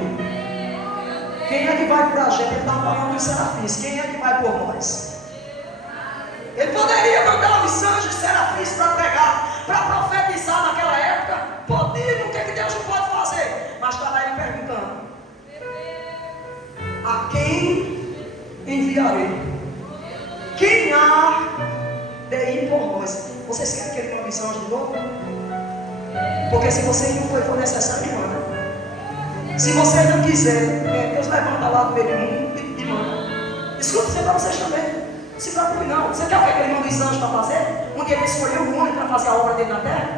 Quem é que vai por a gente? Ele está falando dos serafins. Quem é que vai por nós? Ele poderia mandar os anjos serafins para pregar, para profetizar naquela época. Podia, o que é que Deus não pode fazer? Mas está lá ele perguntando: a quem enviarei? Quem há de ir por nós? Vocês querem que ele mande os anjos de novo? Porque se você não for necessário, manda. Se você não quiser, Deus levanta lá do meio do mundo e manda. Escuta, isso é para vocês também. Não se preocupe não. Você quer o que ele manda os anjos para fazer? Um dia ele escolheu um homem para fazer a obra dele na terra.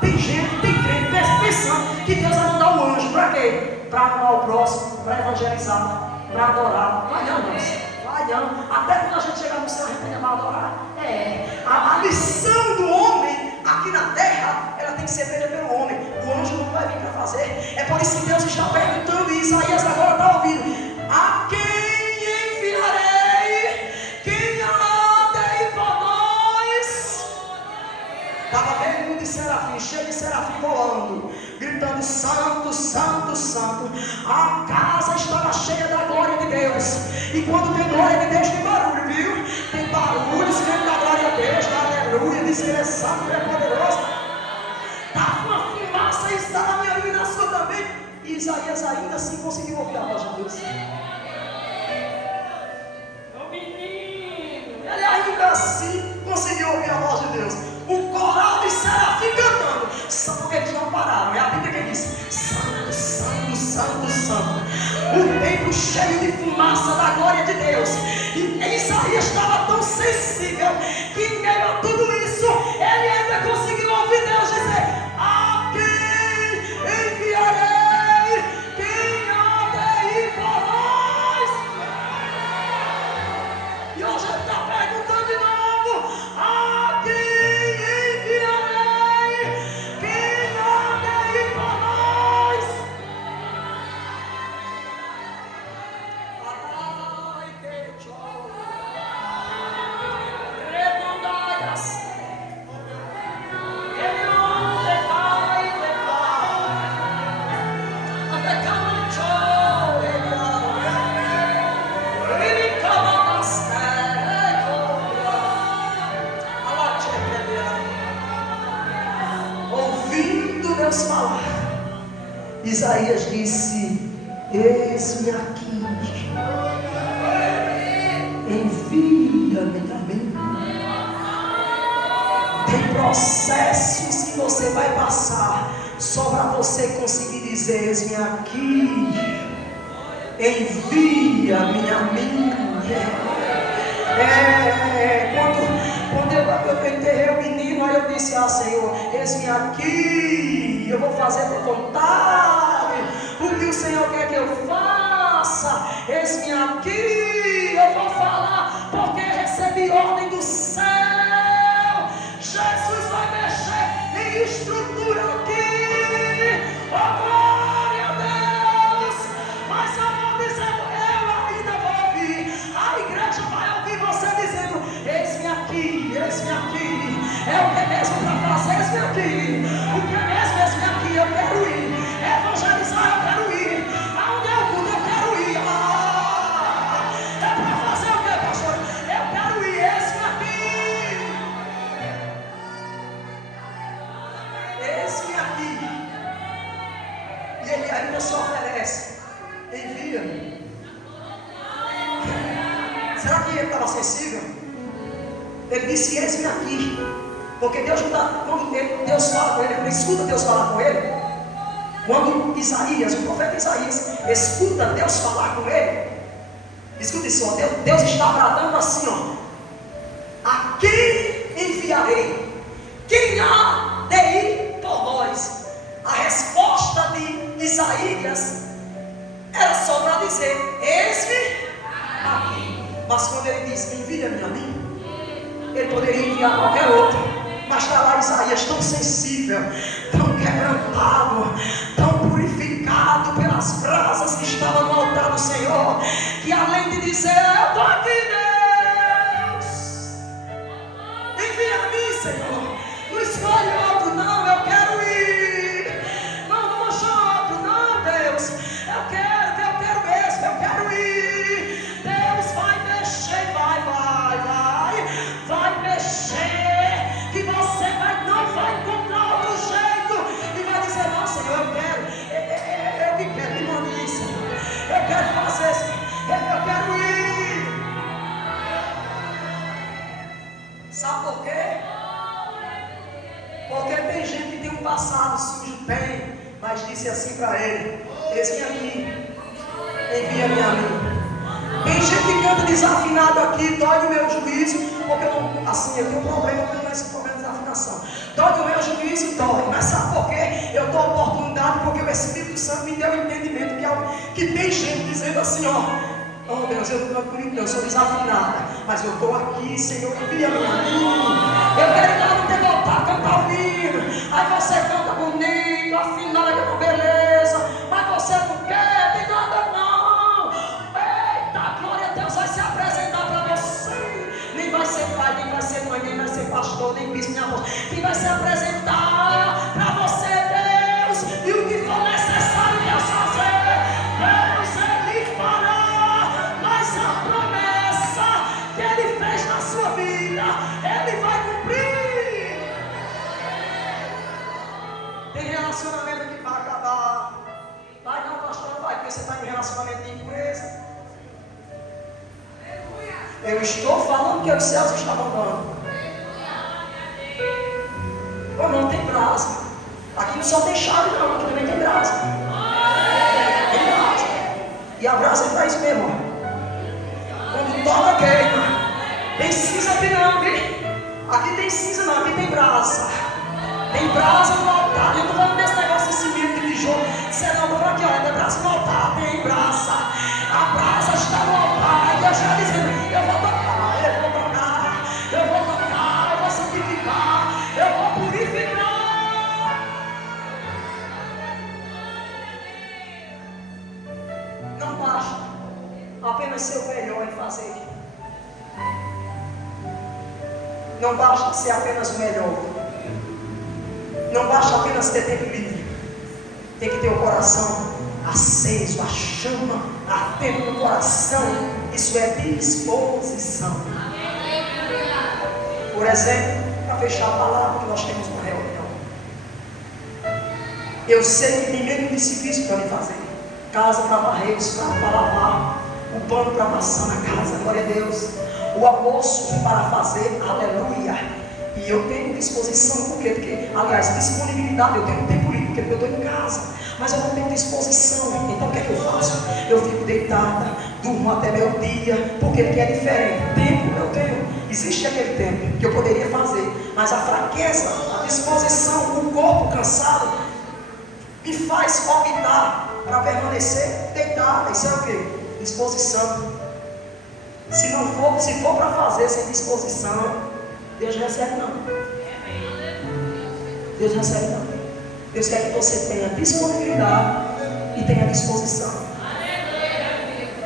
Tem gente, tem crente pensando que Deus vai mandar um anjo. Para quê? Para amar o próximo, para evangelizar, para adorar. Vai não, irmãos. Vai não. Até quando a gente chegar no céu, a gente ainda vai adorar. A missão do homem aqui na terra, ela tem que ser feita pelo homem. O anjo não vai vir para fazer. É por isso que Deus está perguntando, e Isaías agora está ouvindo: a quem enviarei? Quem há de ir por nós? Estava meio mundo de serafim, cheio de serafim voando, gritando: santo, santo, santo. A casa estava cheia da glória de Deus. E quando tem glória de Deus, tem barulho, viu? Tem barulho, escreve da glória de Deus, aleluia, diz que ele é santo, ele é poderoso. Estava uma fumaça e está na minha vida e na sua também. E Isaías ainda assim conseguiu ouvir a voz de Deus. Ô menino, ele ainda assim conseguiu ouvir a voz de Deus. O coral de serafim cantando. Sabe por que eles não pararam? É a Bíblia que diz: santo, santo, santo, santo. O templo cheio de fumaça da glória de Deus. E Isaías estava tão sensível que em meio a tudo isso ele ainda conseguiu ouvir Deus dizer: a quem enviarei? Quem há de ir por nós? E hoje ele está perguntando de novo: a quem enviarei? Quem há de ir por nós? Ai, que choro. Redondaias. Ouvindo Deus falar, Isaías disse: eis-me aqui, envia-me a mim. Tem processos que você vai passar só para você conseguir dizer: eis-me aqui, envia-me a mim. Quando eu enterrei o menino, aí eu disse: ah, Senhor, eis-me aqui, eu vou fazer a tua vontade. O que o Senhor quer que eu faça? Eis-me aqui, eu vou falar, porque recebi ordem do céu. Jesus vai mexer em estrutura aqui. Oh, glória a Deus. Mas eu vou dizendo, eu ainda vou ouvir. A igreja vai ouvir você dizendo: eis-me aqui, eis-me aqui. É o que é mesmo para fazer? Eis-me aqui. O que é mesmo? Eis-me aqui, eu quero ir. Evangelizar, eu quero ir. Aonde é o culto, eu quero ir. É para fazer o que, pastor? Eu quero ir, eis-me aqui. Eis-me aqui. E ele ainda se oferece: envia-me. Será que ele estava sensível? Ele disse: eis-me aqui. Porque Deus não está, quando Deus fala com ele, ele escuta Deus falar com ele. Quando Isaías, o profeta Isaías, escuta Deus falar com ele, escuta isso, ó, Deus está bradando assim, ó: a quem enviarei? Quem há de ir por nós? A resposta de Isaías era só para dizer: eis-me aqui. Mas quando ele diz: envia-me a mim, ele poderia enviar qualquer outro. Mas está lá Isaías tão sensível, tão quebrantado, tão purificado pelas brasas que estavam no altar do Senhor, que além de dizer: eu estou aqui, Deus, envia a mim, Senhor, não escolhe outro, não, eu quero ir. Sabe por quê? Porque tem gente que tem um passado sujo, tem, mas disse assim para ele: eis-me aqui, envia-me a mim. Tem gente que canta desafinado aqui, dói o meu juízo, porque eu não, assim, eu tenho um problema com esse problema de desafinação. Dói o meu juízo, dói, mas sabe por quê? Eu dou oportunidade porque o Espírito Santo me deu o entendimento que tem gente dizendo assim, ó. Oh Deus, eu não acredito, eu sou desafinada, mas eu estou aqui, Senhor, envia-me a mim. Eu quero ir lá no teu altar cantar o hino. Aí você canta bonito, afinada com beleza, mas você não quer, tem nada não. Eita, a glória a Deus vai se apresentar para você. Nem vai ser pai, nem vai ser mãe, nem vai ser pastor, nem bispo, nem avô. Quem vai se apresentar para você, Deus, e o que for necessário Deus fazer, Deus Ele fará. A promessa que Ele fez na sua vida, Ele vai cumprir. Tem relacionamento que vai acabar. Vai não, pastor, vai, porque você está em relacionamento de impureza. Eu estou falando que os céus estão mandando. Ou não tem brasa. Aqui não só tem chave não, aqui também tem brasa. Tem brasa. E a brasa é para isso mesmo. Quando toca queima. Tem cinza aqui não, viu? Aqui tem cinza não, aqui tem brasa. Tem brasa no altar. Eu não estou falando desse negócio de cimento de tijolo. Você não, eu vou aqui, olha, tem brasa no altar, tem brasa. A brasa está no altar. E Deus está dizendo, eu vou tocar, eu vou tocar, eu vou tocar, eu vou santificar, eu vou purificar. Não basta apenas ser o melhor em fazer. Não basta ser apenas o melhor. Não basta apenas ter tempo livre. Tem que ter o coração aceso, a chama ardendo no coração. Isso é disposição. Por exemplo, para fechar a palavra que nós temos uma reunião. Eu sei que tem menos de serviço para me fazer. Casa para varrer, os pratos para lavar, o pano para passar na casa, glória a Deus. O almoço para fazer, aleluia. E eu tenho disposição, por quê? Porque, aliás, disponibilidade, eu tenho tempo livre, porque eu estou em casa. Mas eu não tenho disposição, então o que é que eu faço? Eu fico deitada, durmo até meio-dia, porque é diferente. Tempo eu tenho, existe aquele tempo que eu poderia fazer, mas a fraqueza, a disposição, o corpo cansado, me faz optar para permanecer deitada. Isso é o quê? Disposição. Se for para fazer sem disposição, Deus não recebe não. Deus não recebe não. Deus quer que você tenha disponibilidade e tenha disposição.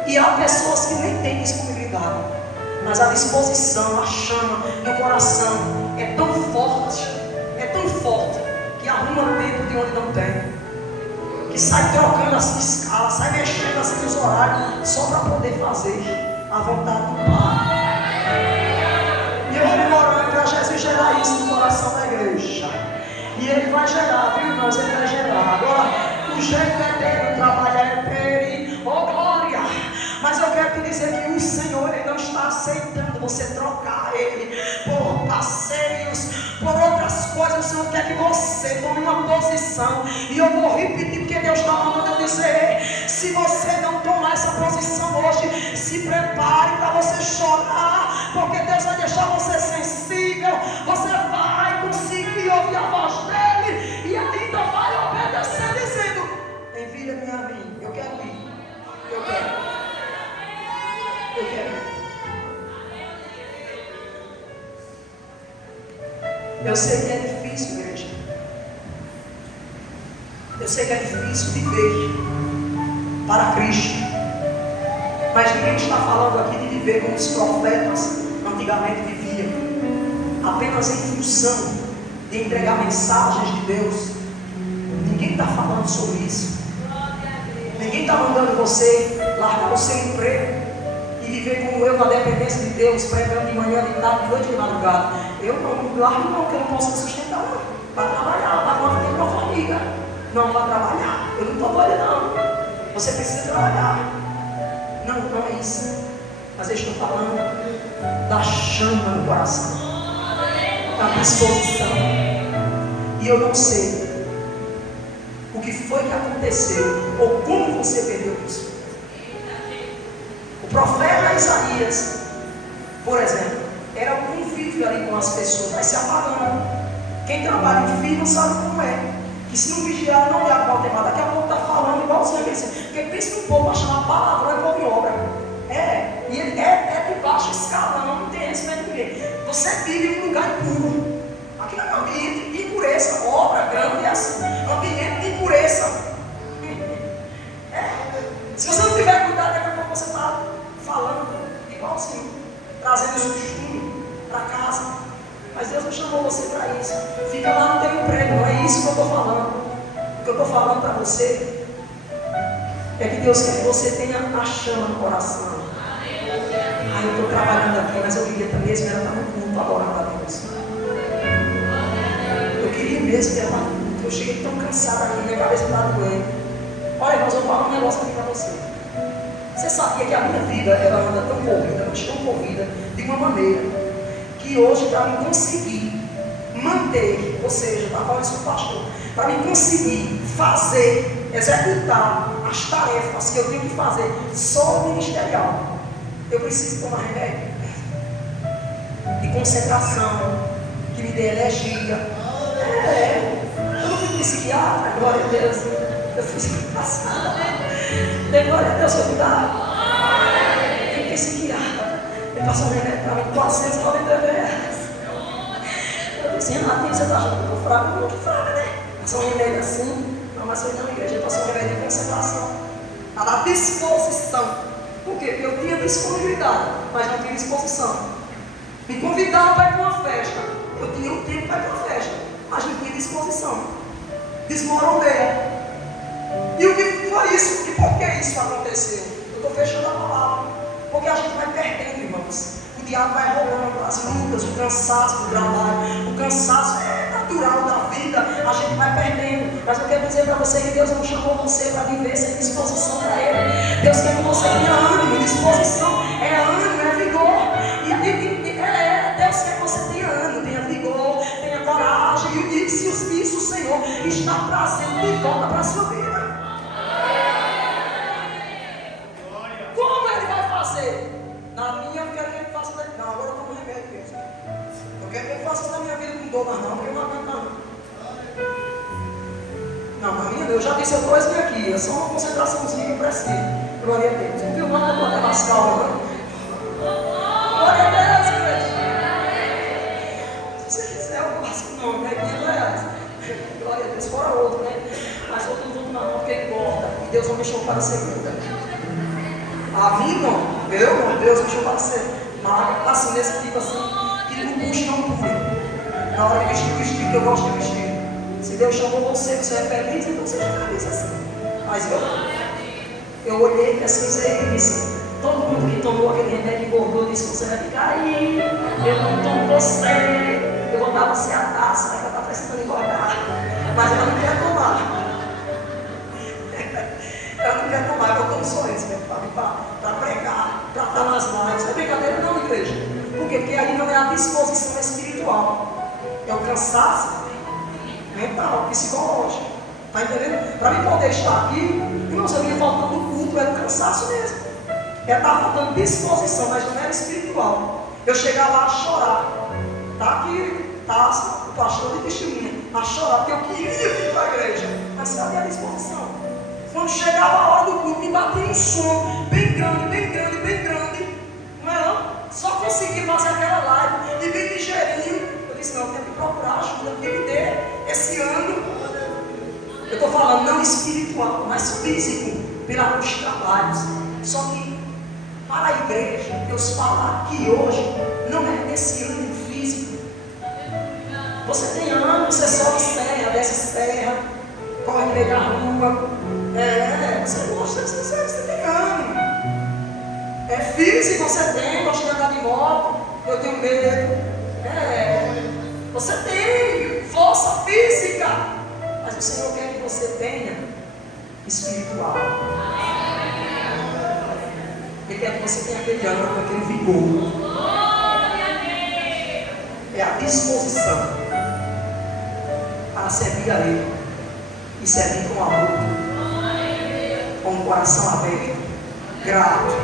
E há pessoas que nem têm disponibilidade, mas a disposição, a chama no coração é tão forte que arruma tempo de onde não tem, que sai trocando assim escala, sai mexendo assim nos horários só para poder fazer a vontade do Pai. E eu vou orando para Jesus gerar isso no coração da igreja. E Ele vai gerar, viu irmãos? Ele vai gerar. Agora, o jeito é dele, o trabalho é dele. Oh glória! Mas eu quero te dizer que o Senhor, Ele não está aceitando você trocar Ele por passeios, por outras coisas. O Senhor quer que você tome uma posição. E eu vou repetir porque Deus está mandando eu dizer. Se você não tomar essa posição hoje, se prepare para você chorar, porque Deus vai deixar você sensível. Você vai conseguir ouvir a voz dEle e ainda vai obedecer dizendo: envia-me a mim, eu quero ir, eu quero. Eu quero. Eu sei que é difícil, igreja. Eu sei que é difícil viver para Cristo. Mas ninguém está falando aqui de viver como os profetas antigamente viviam, apenas em função de entregar mensagens de Deus. Ninguém está falando sobre isso. Ninguém está mandando você largar o seu emprego e viver como eu na dependência de Deus, pregando de manhã, de tarde, de noite, de madrugada. Eu não largo não, que eu não posso me sustentar não. Vai trabalhar, vai manter uma família. Não vai trabalhar, eu não estou doida não. Você precisa trabalhar. Não é isso. Mas eu estou falando da chama no coração. disposição. E eu não sei o que foi que aconteceu ou como você perdeu isso. O profeta Isaías, por exemplo, era um convívio ali com as pessoas, vai se apagando. Quem trabalha em firma sabe como é. Que se não vigiar, não dá para o tema. Daqui a pouco está falando igualzinho a mim. Porque pensa no povo para chamar palavrão e povo em obra. E ele é de baixo escalão, não tem respeito de ninguém. Você vive em um lugar impuro. Aqui não é um ambiente de impureza. Obra grande é assim. Ambiente de impureza. Se você não tiver cuidado, daqui a pouco você está falando igualzinho. Trazendo esse costume para casa. Mas Deus não chamou você para isso. Fica lá no teu emprego, não é isso que eu estou falando. O que eu estou falando para você é que Deus quer que você tenha a chama no coração. Eu estou trabalhando aqui, mas eu queria mesmo era estar no culto agora para Deus. Eu queria mesmo estar no culto. Eu cheguei tão cansado aqui, minha cabeça está doendo. Olha, irmãos, eu vou falar um negócio aqui para você. Você sabia que a minha vida ela anda tão corrida, mas tão corrida, de uma maneira que hoje, para mim conseguir manter, ou seja, está falando isso com o pastor, para mim conseguir fazer, executar as tarefas que eu tenho que fazer só ministerial, eu preciso tomar remédio de concentração, que me dê energia. Eu não fui psiquiatra, glória a Deus. Eu fui passada. Glória a Deus, eu fui dar. Fui psiquiatra. Ele passou um remédio para mim, 490 reais. Eu disse, Renatinho, você está achando que eu estou fraco? Eu não estou fraca, né? Passou um remédio assim. Não, mas foi na igreja. Ele passou um remédio de concentração. A dar disposição. Por quê? Porque eu tinha disponibilidade, mas não tinha disposição. Me convidavam para ir para uma festa. Eu tinha o tempo para ir para uma festa, mas não tinha disposição. Desmoronei. E o que foi isso? E por que isso aconteceu? Eu estou fechando a palavra. Porque a gente vai perdendo, irmãos. O diabo vai roubando as lutas, o cansaço do trabalho. O cansaço é natural da vida. A gente vai perdendo. Mas eu quero dizer para você que Deus não chamou você para viver sem disposição para Ele. Deus quer que você tenha ânimo, disposição. É ânimo, é vigor. Deus quer que você tenha ânimo, tenha vigor, tenha coragem. E isso o Senhor está trazendo de volta para a sua vida. Como Ele vai fazer? Na minha, eu quero que Ele faça. Não, agora eu tomo remédio mesmo. Eu quero que Ele faça na minha vida com dor, mas não, porque eu não aguento não. Na minha, eu já disse, eu estou aqui. É só uma concentraçãozinha que eu preciso. Glória a Deus. Não viu nada para nas calmas, não. Glória a Deus, igreja. Se você quiser, eu faço o nome, né? 500 reais. Glória a Deus, fora outro, né? Mas outro não volto na mão, porque importa. E Deus não me chamou para ser segunda. A mim não. Deus me chamou para ser magra, assim, desse tipo assim, que não puxa, não pula. Na hora de vestir o vestido que eu gosto de vestir. Se Deus chamou você é feliz, então seja feliz assim. Mas eu olhei para assim e disse, todo mundo que tomou aquele remédio engordou, disse, você vai ficar aí, eu não tomo você, eu vou dar você a taça, ela está precisando engordar, mas ela não quer tomar. Ela não quer tomar, eu tomo só isso, para pregar, para estar nas lives. Não é brincadeira não, igreja. Por quê? Porque aí não é a disposição espiritual, é o cansaço mental, psicológico. Está entendendo? Para mim poder estar aqui, irmãos, eu vinha faltando o culto, era o cansaço mesmo. Estava faltando disposição, mas não era espiritual. Eu chegava a chorar. Está aqui, tá, o pastor de testemunha, a chorar, porque eu queria vir para a igreja. Mas cadê a disposição? Quando chegava a hora do culto, me batia um som bem grande, bem grande, bem grande. Não é não? Só consegui fazer aquela live e bem ligeirinho. Eu disse, não, eu tenho que procurar ajuda, porque me dê esse ano. Eu estou falando não espiritual, mas físico, pelos trabalhos. Só que para a igreja, Deus fala que hoje não é desse ânimo físico. Você tem ânimo, você sobe serra, desce serra, corre no meio da rua. Você gosta, você tem ânimo. É físico, você tem, gosta de andar de moto, eu tenho medo. Você tem força física, mas o Senhor quer que você tenha espiritual. Ele quer que você tenha aquele ânimo, aquele vigor. é a disposição para servir a Ele e servir com amor, com o coração aberto, grato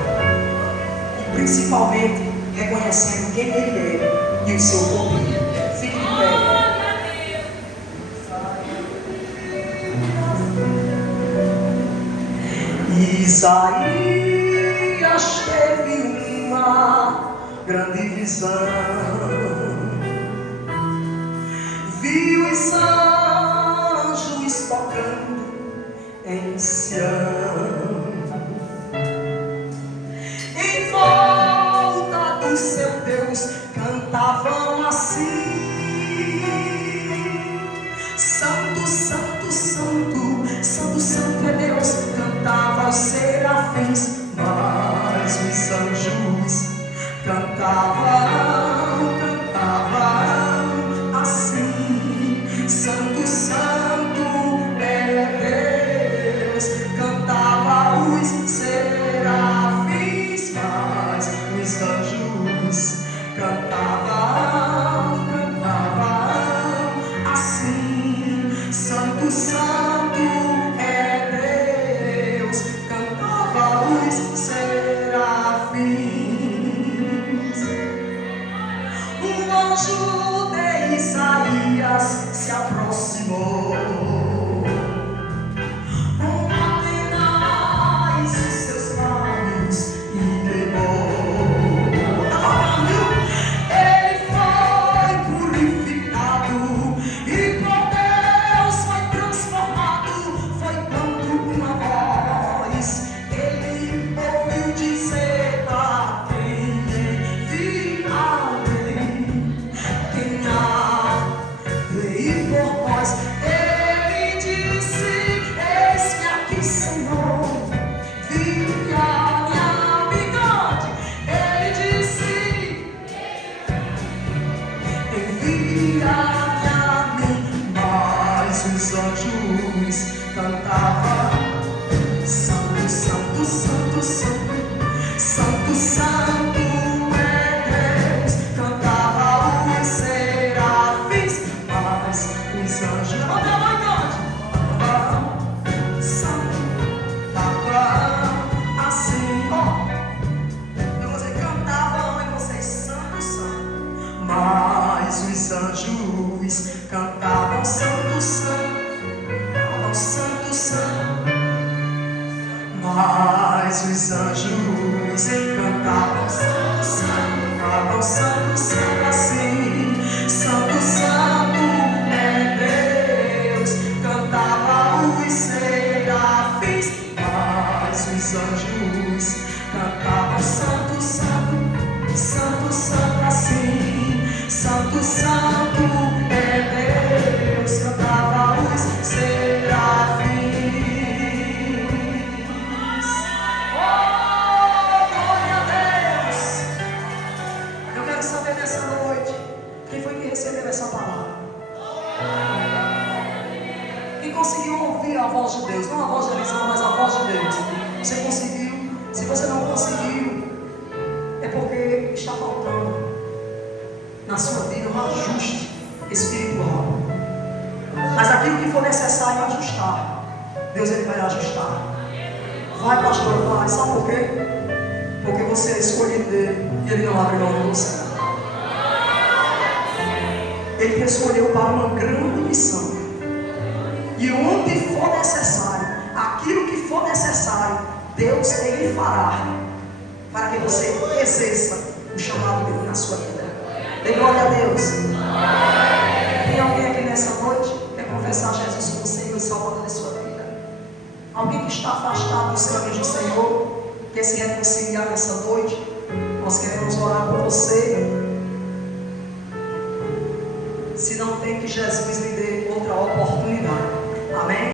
e principalmente reconhecendo quem Ele é e o seu poder. Fique de pé. Isaías teve uma grande visão, viu os anjos tocando em Sião, em volta do seu Deus cantavam assim: Santo, Santo, Santo, Santo, Santo é Deus. Cantavam os serafins, mas os anjos cantavam assim: Santo, Santo é Deus. Cantavam os serafins, mas os anjos cantavam assim: Santo, Santo é Deus. Cantavam os serafins. O anjo de Isaías se aproximou, com apenas os seus lábios e queimou. Ele foi purificado e por Deus foi transformado. Foi quando uma voz ele ouviu dizer a quem enviarei, quem há de ir por nós. Ele disse: eis-me aqui, Senhor, envia-me a mim. Ele disse: envia-me a mim. Mas os anjos cantavam: Santo, Santo, Santo, Santo, Santo, Santo é Deus. Cantavam os serafins, mas os anjos cantavam Santo, cantavam assim. Eu vou dizer, cantavam e vocês: Santo, Santo. Mas os anjos cantavam Santo, Santo, Santo, Santo. Mas os anjos cantavam Santo, Santo, cantavam Santo, Santo assim: Santo, Santo é Deus. Cantavam os serafins, mas os anjos cantavam Santo, Santo, Santo, Santo assim: Santo, Santo é Deus. Cantavam os serafins. Glória a Deus! Eu quero saber nessa noite, quem foi que recebeu essa palavra? Quem conseguiu ouvir a voz de Deus? Não a voz de Eliseu, mas a voz de Deus. Você conseguiu? Se você não conseguiu, é porque está faltando na sua vida um ajuste espiritual. Mas aquilo que for necessário ajustar, Deus ele vai ajustar. Vai, pastor, vai. Sabe por quê? Porque você é escolhido dele e ele não abre mão de você. Ele te escolheu para uma grande missão. E onde for necessário, aquilo que for necessário, Deus ele fará para que você exerça o chamado dele na sua vida. Dê glória a Deus. Tem alguém aqui nessa noite que quer confessar Jesus como Senhor e Salvador da sua vida? Alguém que está afastado dos caminhos do Senhor, quer se reconciliar nessa noite? Nós queremos orar por você. Se não tem, que Jesus lhe dê outra oportunidade